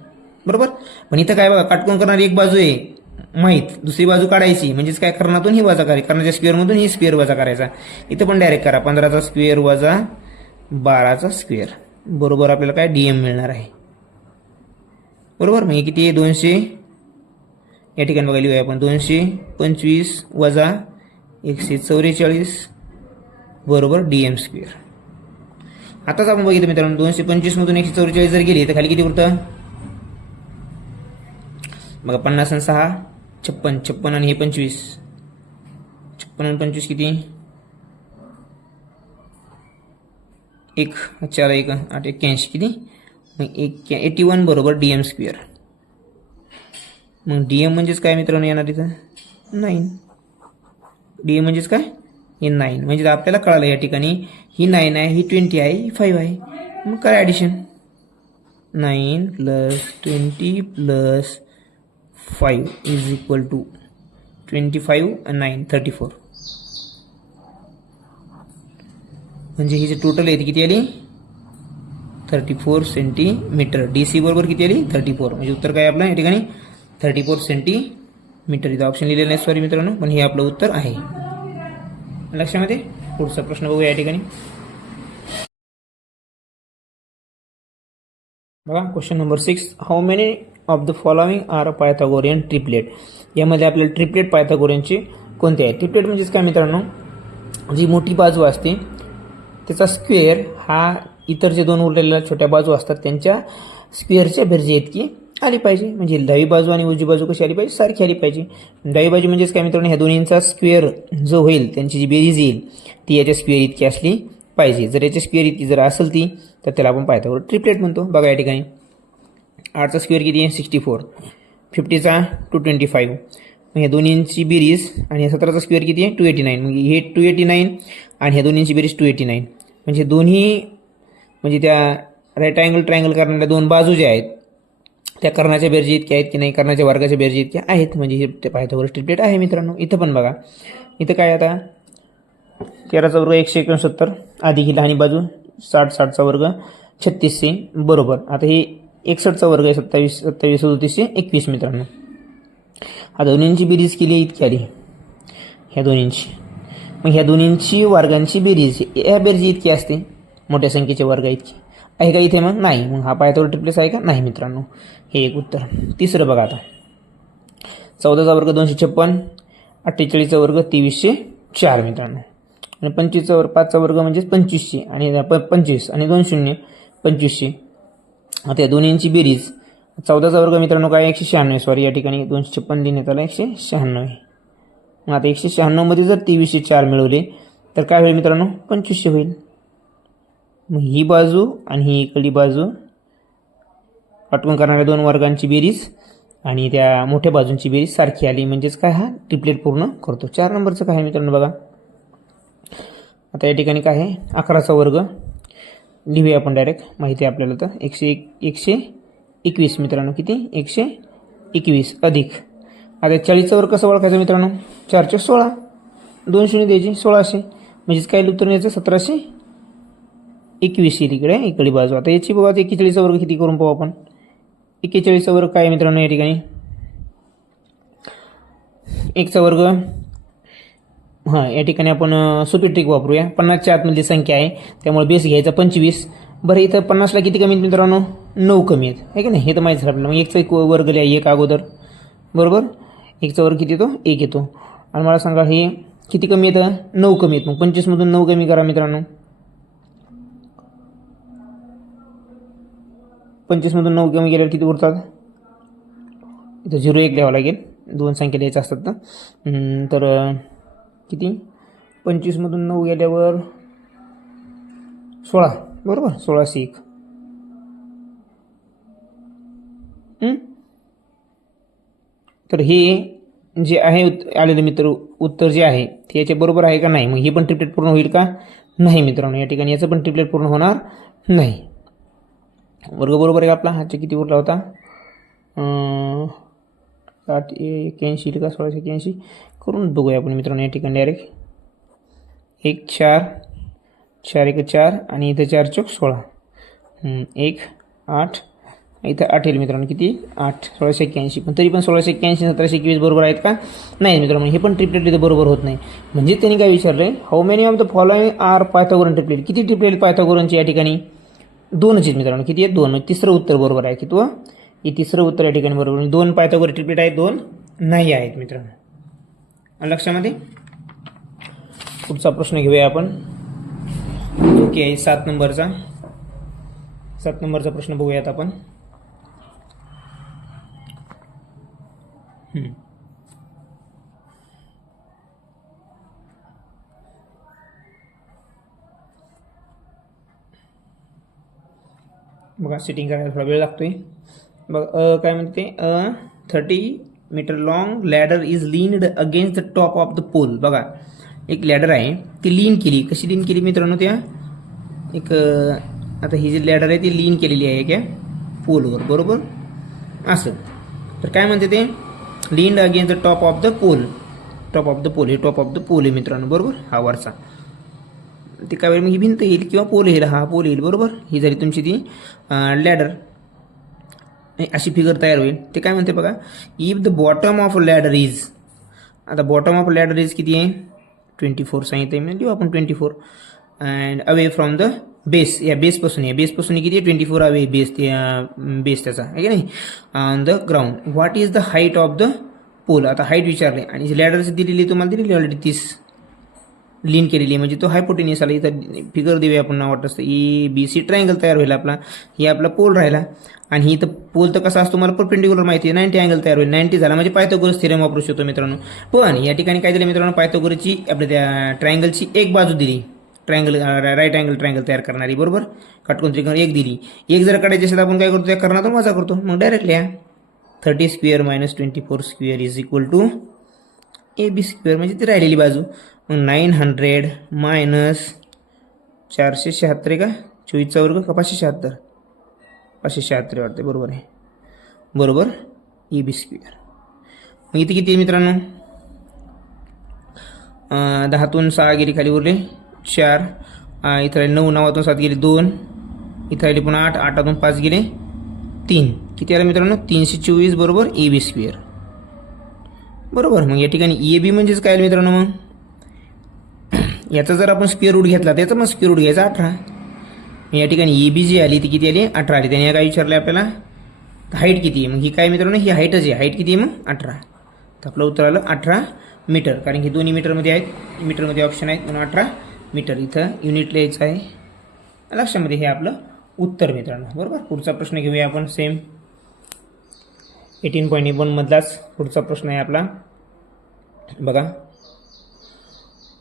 बरोबर. पण इथं काय बघा, काटकोन करणारी एक बाजू आहे माहीत, दुसरी बाजू काढायची. म्हणजेच काय, कर्णातून ही वजा करायची, कर्णाच्या स्क्वेअरमधून ही स्क्वेअर वजा करायचा. इथं पण डायरेक्ट करा. 15चा स्क्वेअर वजा 12चा स्क्वेअर बरोबर आपल्याला काय? DM मिळणार आहे बरोबर. मग किती आहे? 200. या ठिकाणी बघा लिहूया आपण, 225 वजा 144 बरोबर DM स्क्वेअर. आताच आपण बघितलं मित्रांनो, 225 मधून 144 जर गेली तर खाली किती उरतं? बघा 50 आणि 6 56, 56 आणि हे 25, 56 आणि 25 किती? 1 4 1 8 81 किती? मग 81 बरोबर DM स्क्वेअर. मग DM म्हणजेच काय मित्रांनो येणार इथं? 9. DM म्हणजेच काय? हे 9. म्हणजे आपल्याला कळालं या ठिकाणी ही 9 आहे, ही 20 आहे, ही 5 आहे. मग काय ॲडिशन? 9 + 20 + 5 इज इक्वल टू 25 आणि 9 34. म्हणजे ही जी टोटल आहे ती किती आली? 34 सेंटीमीटर. DC बरोबर किती आली? 34. म्हणजे उत्तर काय आपलं या ठिकाणी? 34 सेंटीमीटर. इथं ऑप्शन लिहिलेलं नाही, सॉरी मित्रांनो, पण हे आपलं उत्तर आहे लक्षामध्ये. पुढचा प्रश्न बघूया या ठिकाणी. बघा question number 6. How many of the following are Pythagorean triplet. यामध्ये आपल्याला ट्रिपलेट पायथागोरियनचे कोणते आहे? ट्रिपलेट म्हणजेच काय मित्रांनो, जी मोठी बाजू असते त्याचा स्क्वेअर हा इतर जे दोन उरलेल्या छोट्या बाजू असतात त्यांच्या स्क्वेअरच्या बेरजे इतकी आली पाहिजे. म्हणजे डावी बाजू आणि उजवी बाजू कशी आली पाहिजे? सारखी आली पाहिजे. डावी बाजू म्हणजेच काय मित्रांनो, ह्या दोन्हींचा स्क्वेअर जो होईल त्यांची जी बेरीज येईल ती याच्या स्क्वेअर इतकी असली पाहिजे. जर याच्या स्क्वेअर इतकी जर असेल ती, तर त्याला आपण पायथागोरस ट्रिपलेट म्हणतो. बघा या ठिकाणी 8चा स्क्वेअर किती आहे? 64. 50चा 225, मग ह्या दोन्हींची बेरीज आणि 17चा स्क्वेअर किती आहे 289, मग हे 289 आणि ह्या दोन्हींची बेरीज 289, म्हणजे दोन्ही म्हणजे त्या राईट ट्रायंगल करणाऱ्या दोन बाजू ज्या आहेत त्या कर्णाच्या बेरजी इतक्या आहेत की नाही, कर्णाच्या वर्गाच्या बेरजी इतक्या आहेत, म्हणजे हे ते पायथागोरस ट्रिपलेट आहे मित्रांनो. इथं पण बघा, इथं काय आता 13चा वर्ग 169 अधिक ही लहानी बाजू 60चा वर्ग 3600 बरोबर. आता हे 61चा वर्ग आहे 27 3721 मित्रांनो. हा दोन्हींची बेरीज केली इतकी आली ह्या दोन्हींची, मग ह्या दोन्हींची वर्गांची बेरीज या बेरजी इतकी असते, मोठ्या संख्येचे वर्ग इतकी आहे का इथे? मग नाही. मग हा पायथागोरस ट्रिपलेट आहे का? नाही मित्रांनो. हे एक उत्तर. तिसरं बघा आता, 14चा वर्ग 256, 48चा वर्ग 2304 मित्रांनो, आणि 25चा वर्ग 5चा वर्ग म्हणजे 2500 आणि 25 आणि 2 शून्य 2500. आता या दोन्हींची बेरीज 14चा वर्ग मित्रांनो काय 196, सॉरी या ठिकाणी 256 लिहिण्यात आला 196. मग आता 196 मध्ये जर 2304 मिळवले तर काय होईल मित्रांनो 2500 होईल. मग ही बाजू आणि ही इकडली बाजू काटकोन करणाऱ्या दोन वर्गांची बेरीज आणि त्या मोठ्या बाजूंची बेरीज सारखी आली, म्हणजेच काय हा ट्रिपलेट पूर्ण करतो. 4 नंबरचं काय आहे मित्रांनो बघा. आता या ठिकाणी काय आहे 11चा वर्ग लिहूया आपण डायरेक्ट, माहिती आहे आपल्याला तर 121 मित्रांनो, किती 121 अधिक. आता 40चा वर्ग कसं ओळखायचं मित्रांनो 4 16, 2 शून्य द्यायची 1600, म्हणजेच काय उत्तर द्यायचं 1721 इकडे इकडली बाजू. आता याची बघा 41चा वर्ग किती करून पाहू आपण. 41चा वर्ग काय मित्रांनो या ठिकाणी 1चा वर्ग, हां या ठिकाणी आपण सोपी ट्रिक वापरूया. 50च्या आतमधली संख्या आहे त्यामुळे बेस घ्यायचा 25. बरं इथं 50ला किती कमी आहेत मित्रांनो 9 कमी आहेत आहे की नाही, हे तर माहीत झालं आपल्याला. मग 1चा एक वर्ग लिहा 1 अगोदर बरोबर, 1चा वर्ग किती येतो 1 येतो. आणि मला सांगा हे किती कमी येतं 9 कमी आहेत. मग 25 मधून 9 कमी करा मित्रांनो, 25 मधून 9 कमी गेल्यावर किती उरतात, इथं 0 1 लिहावं लागेल, दोन संख्या लिहायच्या असतात तर किती 25 मधून 9 गेल्यावर 16 बरोबर, 1601. तर हे जे आहे आलेलं मित्र उत्तर जे आहे ते याच्या बरोबर आहे का नाही. मग हे पण ट्रिपलेट पूर्ण होईल का नाही मित्रांनो, या ठिकाणी याचं पण ट्रिपलेट पूर्ण होणार नाही. वर्ग बरोबर आहे का आपला, हाच्या किती उरला होता 881 का 1681 करून बघूया आपण मित्रांनो. या ठिकाणी डायरेक्ट 1 4 4 1 4 आणि इथं 4 चौक 16 1 8 इथं 8 येईल मित्रांनो, किती 8 1681. पण तरी पण 1681 1721 बरोबर आहेत का नाही मित्रांनो, हे पण ट्रिपलेट इथं बरोबर होत नाही. म्हणजे त्यांनी काय विचारलं how many of the following are Pythagorean triplet, किती ट्रिपलेट पायथागोरनची या ठिकाणी 2च आहेत मित्रांनो, किती आहेत 2. म्हणजे तिसरं उत्तर बरोबर आहे, किती हे तिसरं उत्तर या ठिकाणी बरोबर. 2 पायथागोरन ट्रिपलेट आहेत 2 नाही आहेत मित्रांनो, लक्षामध्ये. पुढचा प्रश्न घेऊया आपण, ओके आहे 7 नंबरचा प्रश्न बघूयात आपण. बघा सेटिंग करायला थोडा वेळ लागतोय. बघा काय म्हणते 30 meter long ladder is leaned against the top of the pole. बघा एक लॅडर आहे ती लीन केली, कशी लीन केली मित्रांनो, त्या एक आता ही जी लॅडर आहे ती लीन केलेली आहे क्या पोलवर बरोबर असं. तर काय म्हणते ते leaned against the top of the pole, top of the pole, हे टॉप ऑफ द पोल आहे मित्रांनो बरोबर, हा वरचा. ते काय वेळ मग ही भिंत येईल किंवा पोल येईल, हा पोल येईल बरोबर. ही झाली तुमची ती लॅडर, अशी फिगर तयार होईल. ते काय म्हणते बघा if the bottom of ladder is, आता बॉटम ऑफ लॅडर इज किती आहे 24 सांगितलं आहे, लिहू आपण 24 and away from the base, या बेसपासून किती आहे 24 अवे बेस, बेस त्याचा आहे की नाही on the ground. What is the height of the pole, आता हाईट विचारले आणि लॅडरची दिलेली तुम्हाला दिलेली ऑलरेडी 30 लीन केलेली, म्हणजे तो हायपोटेनियस आला. इथं फिगर देऊया आपण वाटत असतं ABC ट्रायंगल तयार होईल आपला, हे आपला पोल राहिला आणि इथं पोल तर कसा असतो मला परपेंडिक्युलर माहिती आहे, 90 अँगल तयार होईल, 90 झाला म्हणजे पायथागोरस थेरम वापरू शकतो मित्रांनो. पण या ठिकाणी काय दिलं मित्रांनो पायथागोरसची आपल्या त्या ट्रायंगलची एक बाजू दिली, ट्रायंगल राईट अँगल ट्रायंगल तयार करणारी बरोबर, काटकोन त्रिकोण एक दिली. एक जर काढायची असेल आपण काय करतो त्या कर्णातून वजा करतो, मग डायरेक्ट लिहा 30 square minus 24 square is equal to AB square म्हणजे ती राहिलेली बाजू. मग 900 मायनस 476 का 24चा वर्ग का 576 576 वाटते. बरोबर आहे. बरोबर AB स्क्वेअर. मग इथे किती आहे मित्रांनो? 10तून 6 गेली खाली उरले 4. इथं राहिले 9, 9तून 7 गेले 2. इथं राहिले पुन्हा 8, 8तून 5 गेले 3. किती आलं मित्रांनो? 324 बरोबर AB स्क्वेअर. बरोबर. मग या ठिकाणी AB म्हणजेच काय आलं मित्रांनो? मग याचा जर आपण स्क्वेअर रूट घेतला त्याचा मग स्क्वेअर रूट घ्यायचा 18. या ठिकाणी AB जी आली ती किती आली? 18 आली. त्याने काय विचारलं आपल्याला? हाईट किती आहे? मग ही काय मित्रांनो? ही हाईटच आहे. हाईट किती आहे मग? 18. तर आपलं उत्तर आलं 18 मीटर. कारण की दोन्ही मीटरमध्ये आहेत, मीटरमध्ये ऑप्शन आहेत म्हणून 18 मीटर. इथं युनिट लिहायचं आहे लक्षामध्ये. हे आपलं उत्तर मित्रांनो. बरोबर. पुढचा प्रश्न घेऊया आपण. सेम 18.1 मधलाच पुढचा प्रश्न आहे आपला. बघा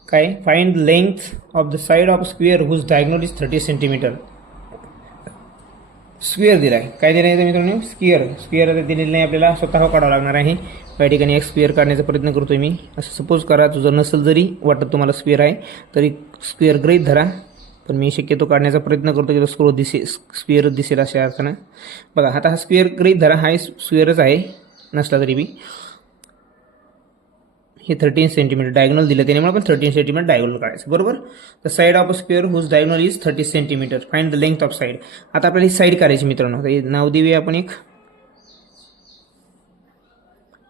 काय? Find the length of the side of square whose diagonal is 30 centimetre. Square दिला आहे. काय दिलं आहे मित्रांनो? स्क्वेअर दिलेलं नाही आपल्याला, स्वतः काढावं लागणार आहे. या ठिकाणी एक स्क्वेअर काढण्याचा प्रयत्न करतोय मी. असं सपोज करा, तुझं नसेल जरी वाटत तुम्हाला स्क्वेअर आहे तरी स्क्वेअर गृहीत धरा. पण मी शक्यतो काढण्याचा प्रयत्न करतो की स्क्वेअर दिसेल अशा अर्थानं. बघा आता हा स्क्वेअर गृहीत धरा. हा स्क्वेअरच आहे नसला तरी बी. हे 13 सेंटीमीटर डायगोनल दिलं त्यामुळे आपण 13 सेंटीमीटर डायगोनल काढायचं. बरोबर. The side of a square whose diagonal is 30 centimetre. Find the length of side. आता आपल्याला ही साईड काढायची मित्रांनो. आता हे नाव देऊया आपण एक.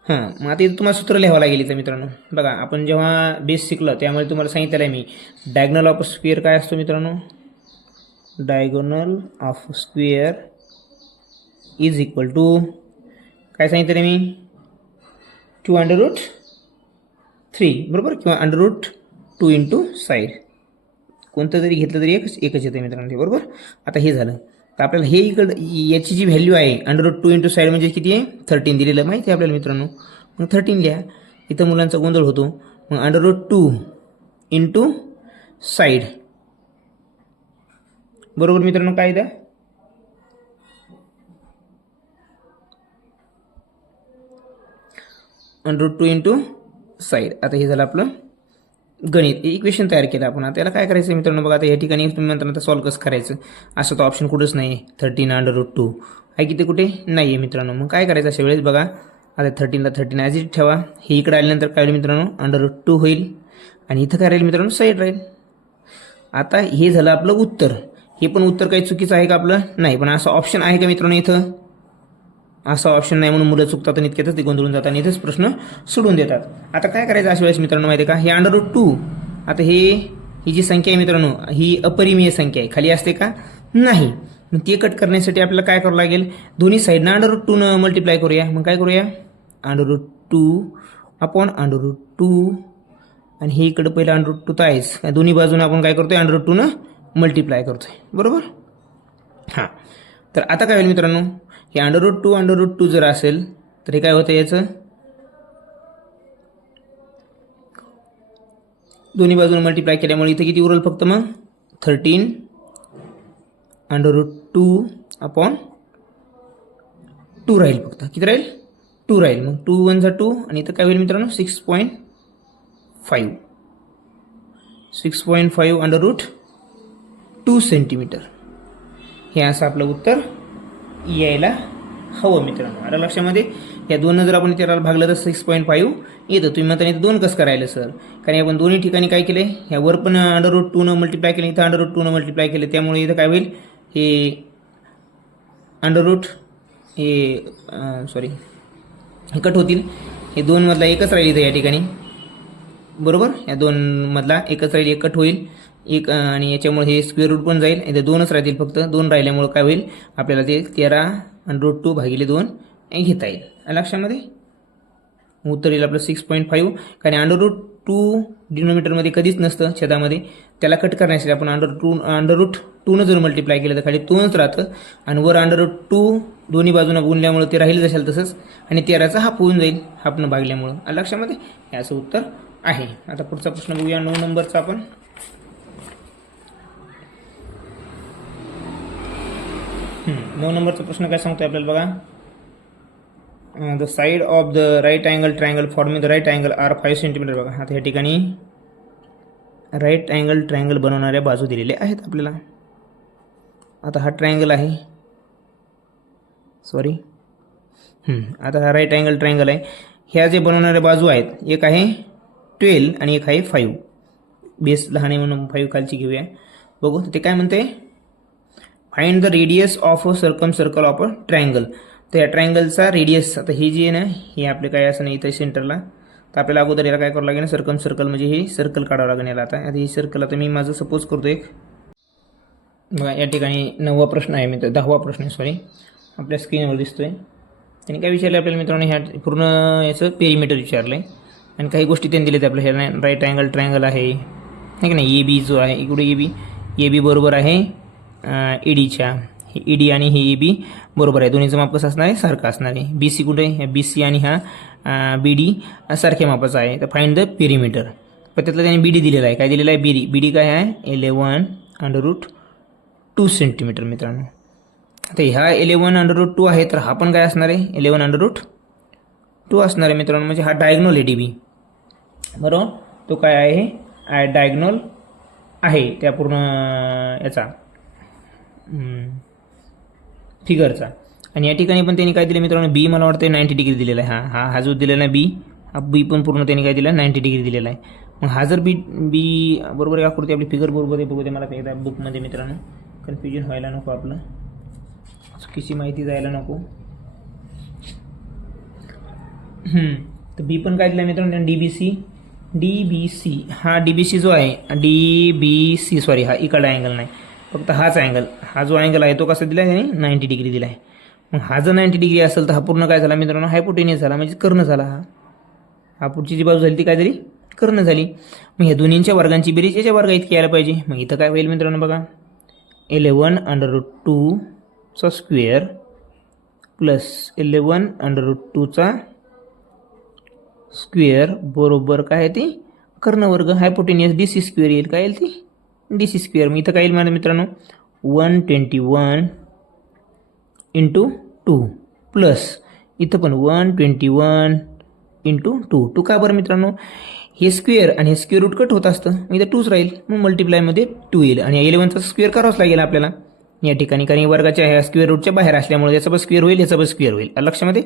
मग आता इथं तुम्हाला सूत्र लिहावं लागेल इथं मित्रांनो. बघा आपण जेव्हा बेस शिकलो त्यामुळे तुम्हाला सांगितलेलं आहे मी. डायगोनल ऑफ अ स्क्वेअर काय असतो मित्रांनो? Diagonal of square is equal to काय सांगितलं मी? 2√3 बरोबर, किंवा √2 इंटू साईड. कोणतं जरी घेतलं तरी एकच येते मित्रांनो ते. बरोबर. आता हे झालं. तर आपल्याला हे इकडं याची जी व्हॅल्यू आहे √2 इंटू साईड म्हणजे किती आहे? 13 दिलेलं माहिती आहे आपल्याला मित्रांनो. मग 13 लिहा. इथं मुलांचा गोंधळ होतो. मग √2 इंटू साईड. बरोबर मित्रांनो. काय द्या? √2 इंटू साईड. आता हे झालं आपलं गणित. इक्वेशन तयार केलं आपण. आता त्याला काय करायचं मित्रांनो? बघा आता या ठिकाणी तुम्ही म्हणता आता सॉल्व्ह कसं करायचं? असं तर ऑप्शन कुठंच नाही आहे. 13 √2 आहे किती कुठे नाही आहे मित्रांनो. मग काय करायचं अशा वेळेस? बघा आता 13ला 13 ॲज इट ठेवा. हे इकडे आल्यानंतर काय होईल मित्रांनो? √2 होईल आणि इथं काय राहील मित्रांनो? साईड राहील. आता हे झालं आपलं उत्तर. हे पण उत्तर काही चुकीचं आहे का आपलं? नाही. पण असं ऑप्शन आहे का मित्रांनो इथं? असं ऑप्शन नाही म्हणून मुलं चुकतात आणि इतक्यातच ते गोंधळून जातात आणि इथेच प्रश्न सोडून देतात. आता काय करायचं अशा वेळेस मित्रांनो माहिती आहे का? हे √2 आता ही जी संख्या आहे मित्रांनो ही अपरिमेय संख्या आहे. खाली असते का? नाही. मग ते कट करण्यासाठी आपल्याला काय करावं लागेल? दोन्ही साईडनं √2 न मल्टिप्लाय करूया. मग काय करूया? √2 अपॉन √2 आणि हे इकडं पहिलं √2 तर आहेच. दोन्ही बाजूने आपण काय करतोय? √2 न मल्टिप्लाय करतोय. बरोबर. तर आता काय होईल मित्रांनो? हे √2 जर असेल तर हे काय होतं? याचं दोन्ही बाजूने मल्टिप्लाय केल्यामुळे इथे किती उरल? फक्त मग 13 √2 अपॉन 2 राहील. फक्त किती राहील? 2 राहील. मग 2 1 2 आणि इथं काय होईल मित्रांनो? 6.5 √2 सेंटीमीटर. हे असं आपलं उत्तर यायला हवं मित्रांनो. आलं लक्षामध्ये? या दोन जर आपण 13 भागलं तर 6.5 येतं. तुम्ही म्हणता इथं 2 कसं करायला सर? कारण आपण दोन्ही ठिकाणी काय केलंय? ह्या वर पण √2 न मल्टिप्लाय केलं, इथं √2 न मल्टिप्लाय केलं. त्यामुळे इथं काय होईल? हे हे कट होतील. हे 2 मधला एकच राहील इथं या ठिकाणी. बरोबर. या 2 मधला एकच राहील, एक कट होईल एक आणि याच्यामुळे हे स्क्वेअर रूट पण जाईल. इथे 2च राहतील. फक्त 2 राहिल्यामुळे काय होईल? आपल्याला ते 13 √2 भागिले 2 घेता येईल. लक्षामध्ये उत्तर येईल आपलं 6.5. कारण √2 डिनोमिनेटरमध्ये कधीच नसतं छेदामध्ये. त्याला कट करण्यासाठी आपण √2 न जर मल्टिप्लाय केलं तर खाली 2च राहतं आणि वर √2 दोन्ही बाजूंना गुणल्यामुळे ते राहील जशाल तसंच आणि 13चा हाफ होऊन जाईल हाफनं भागल्यामुळं. लक्षामध्ये हे असं उत्तर आहे. आता पुढचा प्रश्न बघूया 9 नंबरचा आपण. 9 नंबरचा प्रश्न काय सांगतोय आपल्याला? बघा the side of the right angle triangle forming the right angle are 5 centimetre. बघा आता या ठिकाणी राईट अँगल ट्रायंगल बनवणाऱ्या बाजू दिलेल्या आहेत आपल्याला. आता हा ट्रायंगल आहे, सॉरी आता हा राईट अँगल ट्रायंगल आहे. ह्या जे बनवणाऱ्या बाजू आहेत, एक आहे 12 आणि एक आहे 5. बेस लहान आहे म्हणून 5 खालची घेऊया. बघू ते काय म्हणते, find the radius of a circle of a triangle. तर या ट्रायंगलचा रेडियस, आता हे जे आहे ना हे आपले काय असं नाही इथं सेंटरला, तर आपल्याला अगोदर याला काय करावं लागेल, सर्कल म्हणजे हे सर्कल काढावं लागेल याला. आता ही सर्कल, आता मी माझं सपोज करतो एक. बघा या ठिकाणी 9वा प्रश्न आहे मित्र, 10वा प्रश्न सॉरी आपल्या स्क्रीनवर दिसतोय. त्यांनी काय विचारलं आपल्याला मित्रांनो, ह्या पूर्ण याचं पेरीमीटर विचारलं आहे आणि काही गोष्टी त्यांनी दिलेत आपल्या. ह्या राईट अँगल ट्रायंगल आहे की नाही, ए बी जो आहे इकडे ए बी बरोबर आहे ए डीच्या. हे ई डी आणि हे ए बी बरोबर आहे, दोन्हीचं माप कसं असणार आहे, सारखं असणार आहे. बी सी कुठे आहे, बी सी आणि हा बी डी सारख्या मापाचा आहे. तर फाइंड द पेरीमीटर. पण त्यातलं त्यांनी बी डी दिलेला आहे. काय दिलेलं आहे, बी डी काय आहे 11√2 सेंटीमीटर मित्रांनो. आता ह्या 11√2 आहे, तर हा पण काय असणार आहे 11√2 असणार आहे मित्रांनो. म्हणजे हा डायगोनल आहे डी बी, बरोबर. तो काय आहे डायगोनल आहे त्या पूर्ण याचा फिगरचा. आणि या ठिकाणी पण त्यांनी काय दिलं मित्रांनो, बी मला वाटतं 90 डिग्री दिलेला आहे. हा जो दिलेला आहे बी, हा बी पण पूर्ण त्यांनी काय दिला 90 डिग्री दिलेला आहे. मग हा जर बी बरोबर आहे आकृती आपली फिगर बरोबर आहे, बघू दे मला एकदा बुकमध्ये मित्रांनो, कन्फ्युजन व्हायला नको, आपलं चुकीची माहिती जायला नको. तर बी पण काय दिलं मित्रांनो डी बी सी. हा डी बी सी जो आहे डी बी सी सॉरी हा इकडला अँगल नाही, फक्त हाच अँगल, हा जो अँगल आहे तो कसा दिला आहे 90 डिग्री दिला आहे. मग हा जर 90 डिग्री असेल तर हा पूर्ण काय झाला मित्रांनो, हायपोटेनियस झाला, म्हणजे कर्ण झाला. हा पुढची जी बाजू झाली ती काय झाली, कर्ण झाली. मग ह्या दोन्हींच्या वर्गांची बेरीज याच्या वर्गा इतकी यायला पाहिजे. मग इथं काय होईल मित्रांनो बघा, 11√2 चा स्क्वेअर प्लस 11√2 चा स्क्वेअर बरोबर काय आहे ती कर्णवर्ग, हायपोटेनियस डी सी स्क्वेअर येईल. काय येईल ती डी सी स्क्वेअर. मग इथं काय येईल माझ्या मित्रांनो 121 × 2 प्लस इथं पण 121 × 2 का बरं मित्रांनो, हे स्क्वेअर आणि हे स्क्वेअर रूट कट होत असतं, मग इथं 2च राहील, मग मल्टिप्लायमध्ये 2 येईल. आणि 11चा स्क्वेअर करावाच लागेल आपल्याला या ठिकाणी, कारण वर्गाच्या ह्या स्क्वेअर रूटच्या बाहेर असल्यामुळे याचा पण स्क्वेअर होईल, याचा पण स्क्वेअर होईल लक्षामध्ये.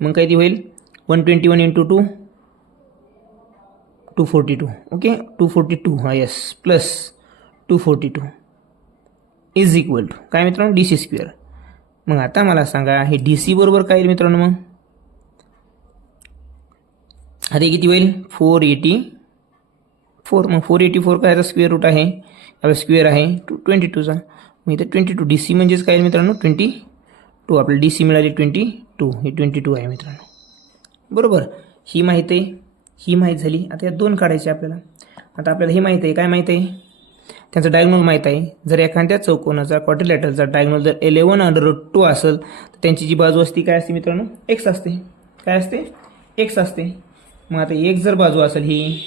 मग काय ती होईल 121 × 2 242. ओके 242 हा yes plus 242 is equal to काय मित्रांनो डी सी स्क्वेअर. मग आता मला सांगा हे डी सी बरोबर काय येईल मित्रांनो, मग आता किती होईल 484. मग 484 काय याचा स्क्वेअर रूट आहे, आपला स्क्वेअर आहे 22चा. मग इथं 22 डी सी म्हणजेच काय मित्रांनो 22. आपल्याला डी सी मिळाली 22, हे 22 आहे मित्रांनो, बरोबर. ही माहीत आहे, ही माहीत झाली. आता या दोन काढायचे आपल्याला. आता आपल्याला हे माहीत आहे, काय माहीत आहे, त्यांचं डायगोनल माहीत आहे. जर एखाद्या चौकोनाचा क्वाड्रिलॅटरलचा डायगोनल जर 11√2 असेल तर त्यांची जी बाजू असते काय असते मित्रांनो एक्स असते. काय असते एक्स असते. मग आता एक जर बाजू असेल ही,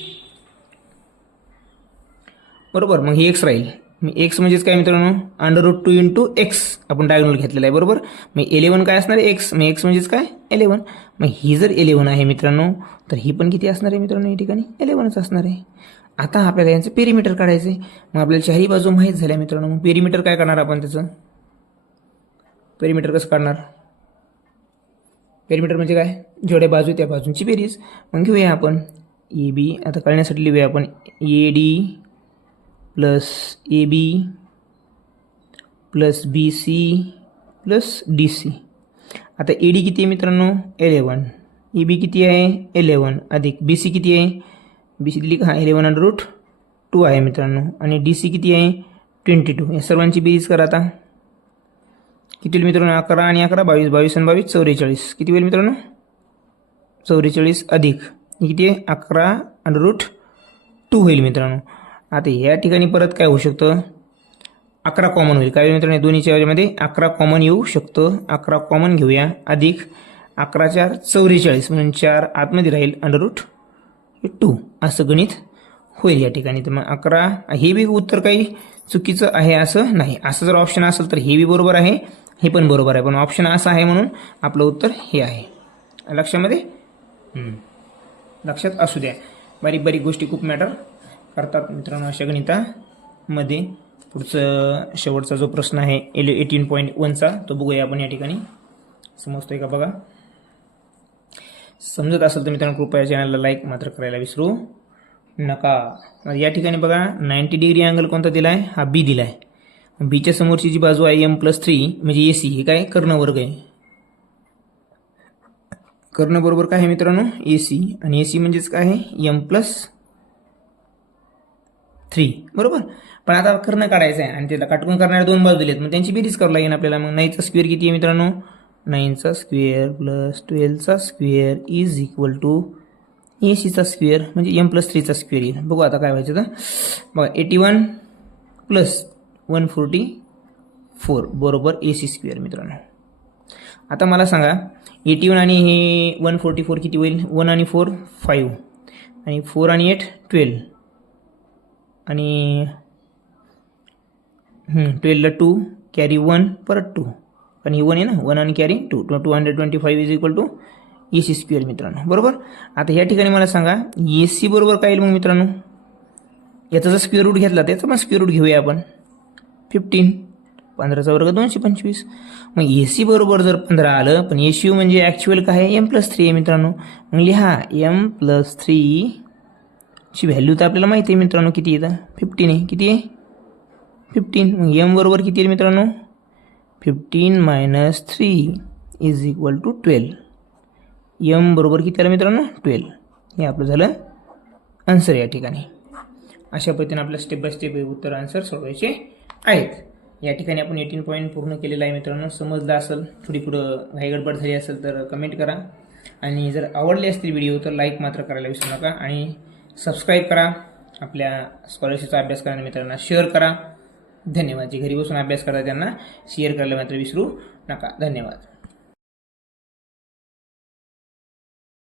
बरोबर, मग ही एक्स राहील. मग एक्स म्हणजेच काय मित्रांनो √2 × एक्स आपण डायगोनल घेतलेला आहे, बरोबर. मग 11 काय असणार आहे एक्स, मग एक्स म्हणजेच काय 11. मग ही जर 11 आहे मित्रांनो तर ही पण किती असणार आहे मित्रांनो या ठिकाणी 11च असणार आहे. आता आपल्याला यांचं पेरीमीटर काढायचं आहे. मग आपल्याला चारही बाजू माहीत झाल्या मित्रांनो. मग पेरीमीटर काय करणार आपण, त्याचं पेरीमीटर कसं काढणार, पेरीमीटर म्हणजे काय जेवढ्या बाजू त्या बाजूंची बेरीज. मग घेऊया आपण ए बी, आता कळण्यासाठी लिहूया आपण A D plus A B plus B C plus D C. आता ए डी किती आहे मित्रांनो 11, ए बी किती आहे 11 अधिक बी सी किती आहे, बी सी दिली का हा 11√2 आहे मित्रांनो. आणि डी सी किती आहे 22. या सर्वांची बेरीज करा. आता किती होईल मित्रांनो 11 आणि 11 22, 22 आणि 22 44. किती होईल मित्रांनो 44 अधिक किती आहे 11√2 होईल मित्रांनो. आता या ठिकाणी परत काय होऊ शकतं 11 कॉमन होईल. काय मित्रांनो दोन्हीच्या याच्यामध्ये 11 कॉमन येऊ शकतं. 11 कॉमन घेऊया अधिक 11 4 44 म्हणून 4 आतमध्ये राहील √2 असं गणित होईल या ठिकाणी. तर मग 11 हे बी उत्तर काही चुकीचं आहे असं नाही. असं जर ऑप्शन असेल तर हे बी बरोबर आहे, हे पण बरोबर आहे, पण ऑप्शन असं आहे म्हणून आपलं उत्तर हे आहे. लक्षामध्ये लक्षात असू द्या. बारीक बारीक गोष्टी खूप मॅटर करतात मित्रांनो अशा गणितामध्ये. पुढचं शेवटचा जो प्रश्न आहे 18.1चा तो बघूया आपण या ठिकाणी. समजतोय का बघा. समजत असेल तर मित्रांनो कृपया चॅनलला लाईक मात्र करायला विसरू नका. या ठिकाणी बघा 90 डिग्री अँगल कोणता दिला आहे, हा बी दिला आहे. बीच्या समोरची जी बाजू आहे m+3 म्हणजे AC हे काय कर्णवर्ग आहे. कर्ण बरोबर काय आहे मित्रांनो AC, आणि AC म्हणजेच काय आहे m+3 बरोबर. पण आता कर्ण काढायचं आहे आणि त्याला काटकून करणारे दोन बाजू दिलेत, मग त्यांची बेरीज करावं लागेल आपल्याला. मग 9चा स्क्वेअर किती आहे मित्रांनो, 9चा स्क्वेअर प्लस 12चा स्क्वेअर इज इक्वल टू ACचा स्क्वेअर म्हणजे m+3चा स्क्वेअर येईल. बघू आता काय व्हायचं तर बघा 81 प्लस 144 बरोबर AC स्क्वेअर मित्रांनो. आता मला सांगा 81 आणि हे 144 किती होईल, 1 आणि 4 5 आणि 4 आणि 8 12 आणि 12ला 2 कॅरी 1 परत 2 आणि 1 आहे ना, 1 आणि carry 2 225 is equal to AC square मित्रांनो बरोबर. आता या ठिकाणी मला सांगा AC बरोबर काय येईल मग मित्रांनो, याचा जर स्क्वेअर रूट घेतला त्याचा पण स्क्वेअर रूट घेऊया आपण. 15 15चा वर्ग 225. मग AC बरोबर जर 15 आलं, पण ACU म्हणजे ॲक्च्युअल काय आहे m+3 आहे मित्रांनो. मग लिहा m+3 ची व्हॅल्यू तर आपल्याला माहिती आहे मित्रांनो किती येतं, 15 आहे. किती आहे 15. मग m बरोबर किती येईल मित्रांनो, 15 - 3 इज इक्वल टू 12. m बरोबर किती आलं मित्रांनो 12. हे आपलं झालं आन्सर या ठिकाणी. अशा पद्धतीने आपल्या स्टेप बाय स्टेप उत्तर आन्सर सोडवायचे आहेत. या ठिकाणी आपण 18 पॉईंट पूर्ण केलेला आहे मित्रांनो. समजलं असेल, थोडी पुढं घाईगडबड झाली असेल तर कमेंट करा, आणि जर आवडले असतील व्हिडिओ तर लाईक मात्र करायला विसरू नका, आणि सबस्क्राईब करा. आपल्या स्कॉलरशिपचा अभ्यास करणाऱ्या मित्रांना शेअर करा. धन्यवाद. जे घरी बसून अभ्यास करतात त्यांना शेअर करायला मात्र विसरू नका. धन्यवाद.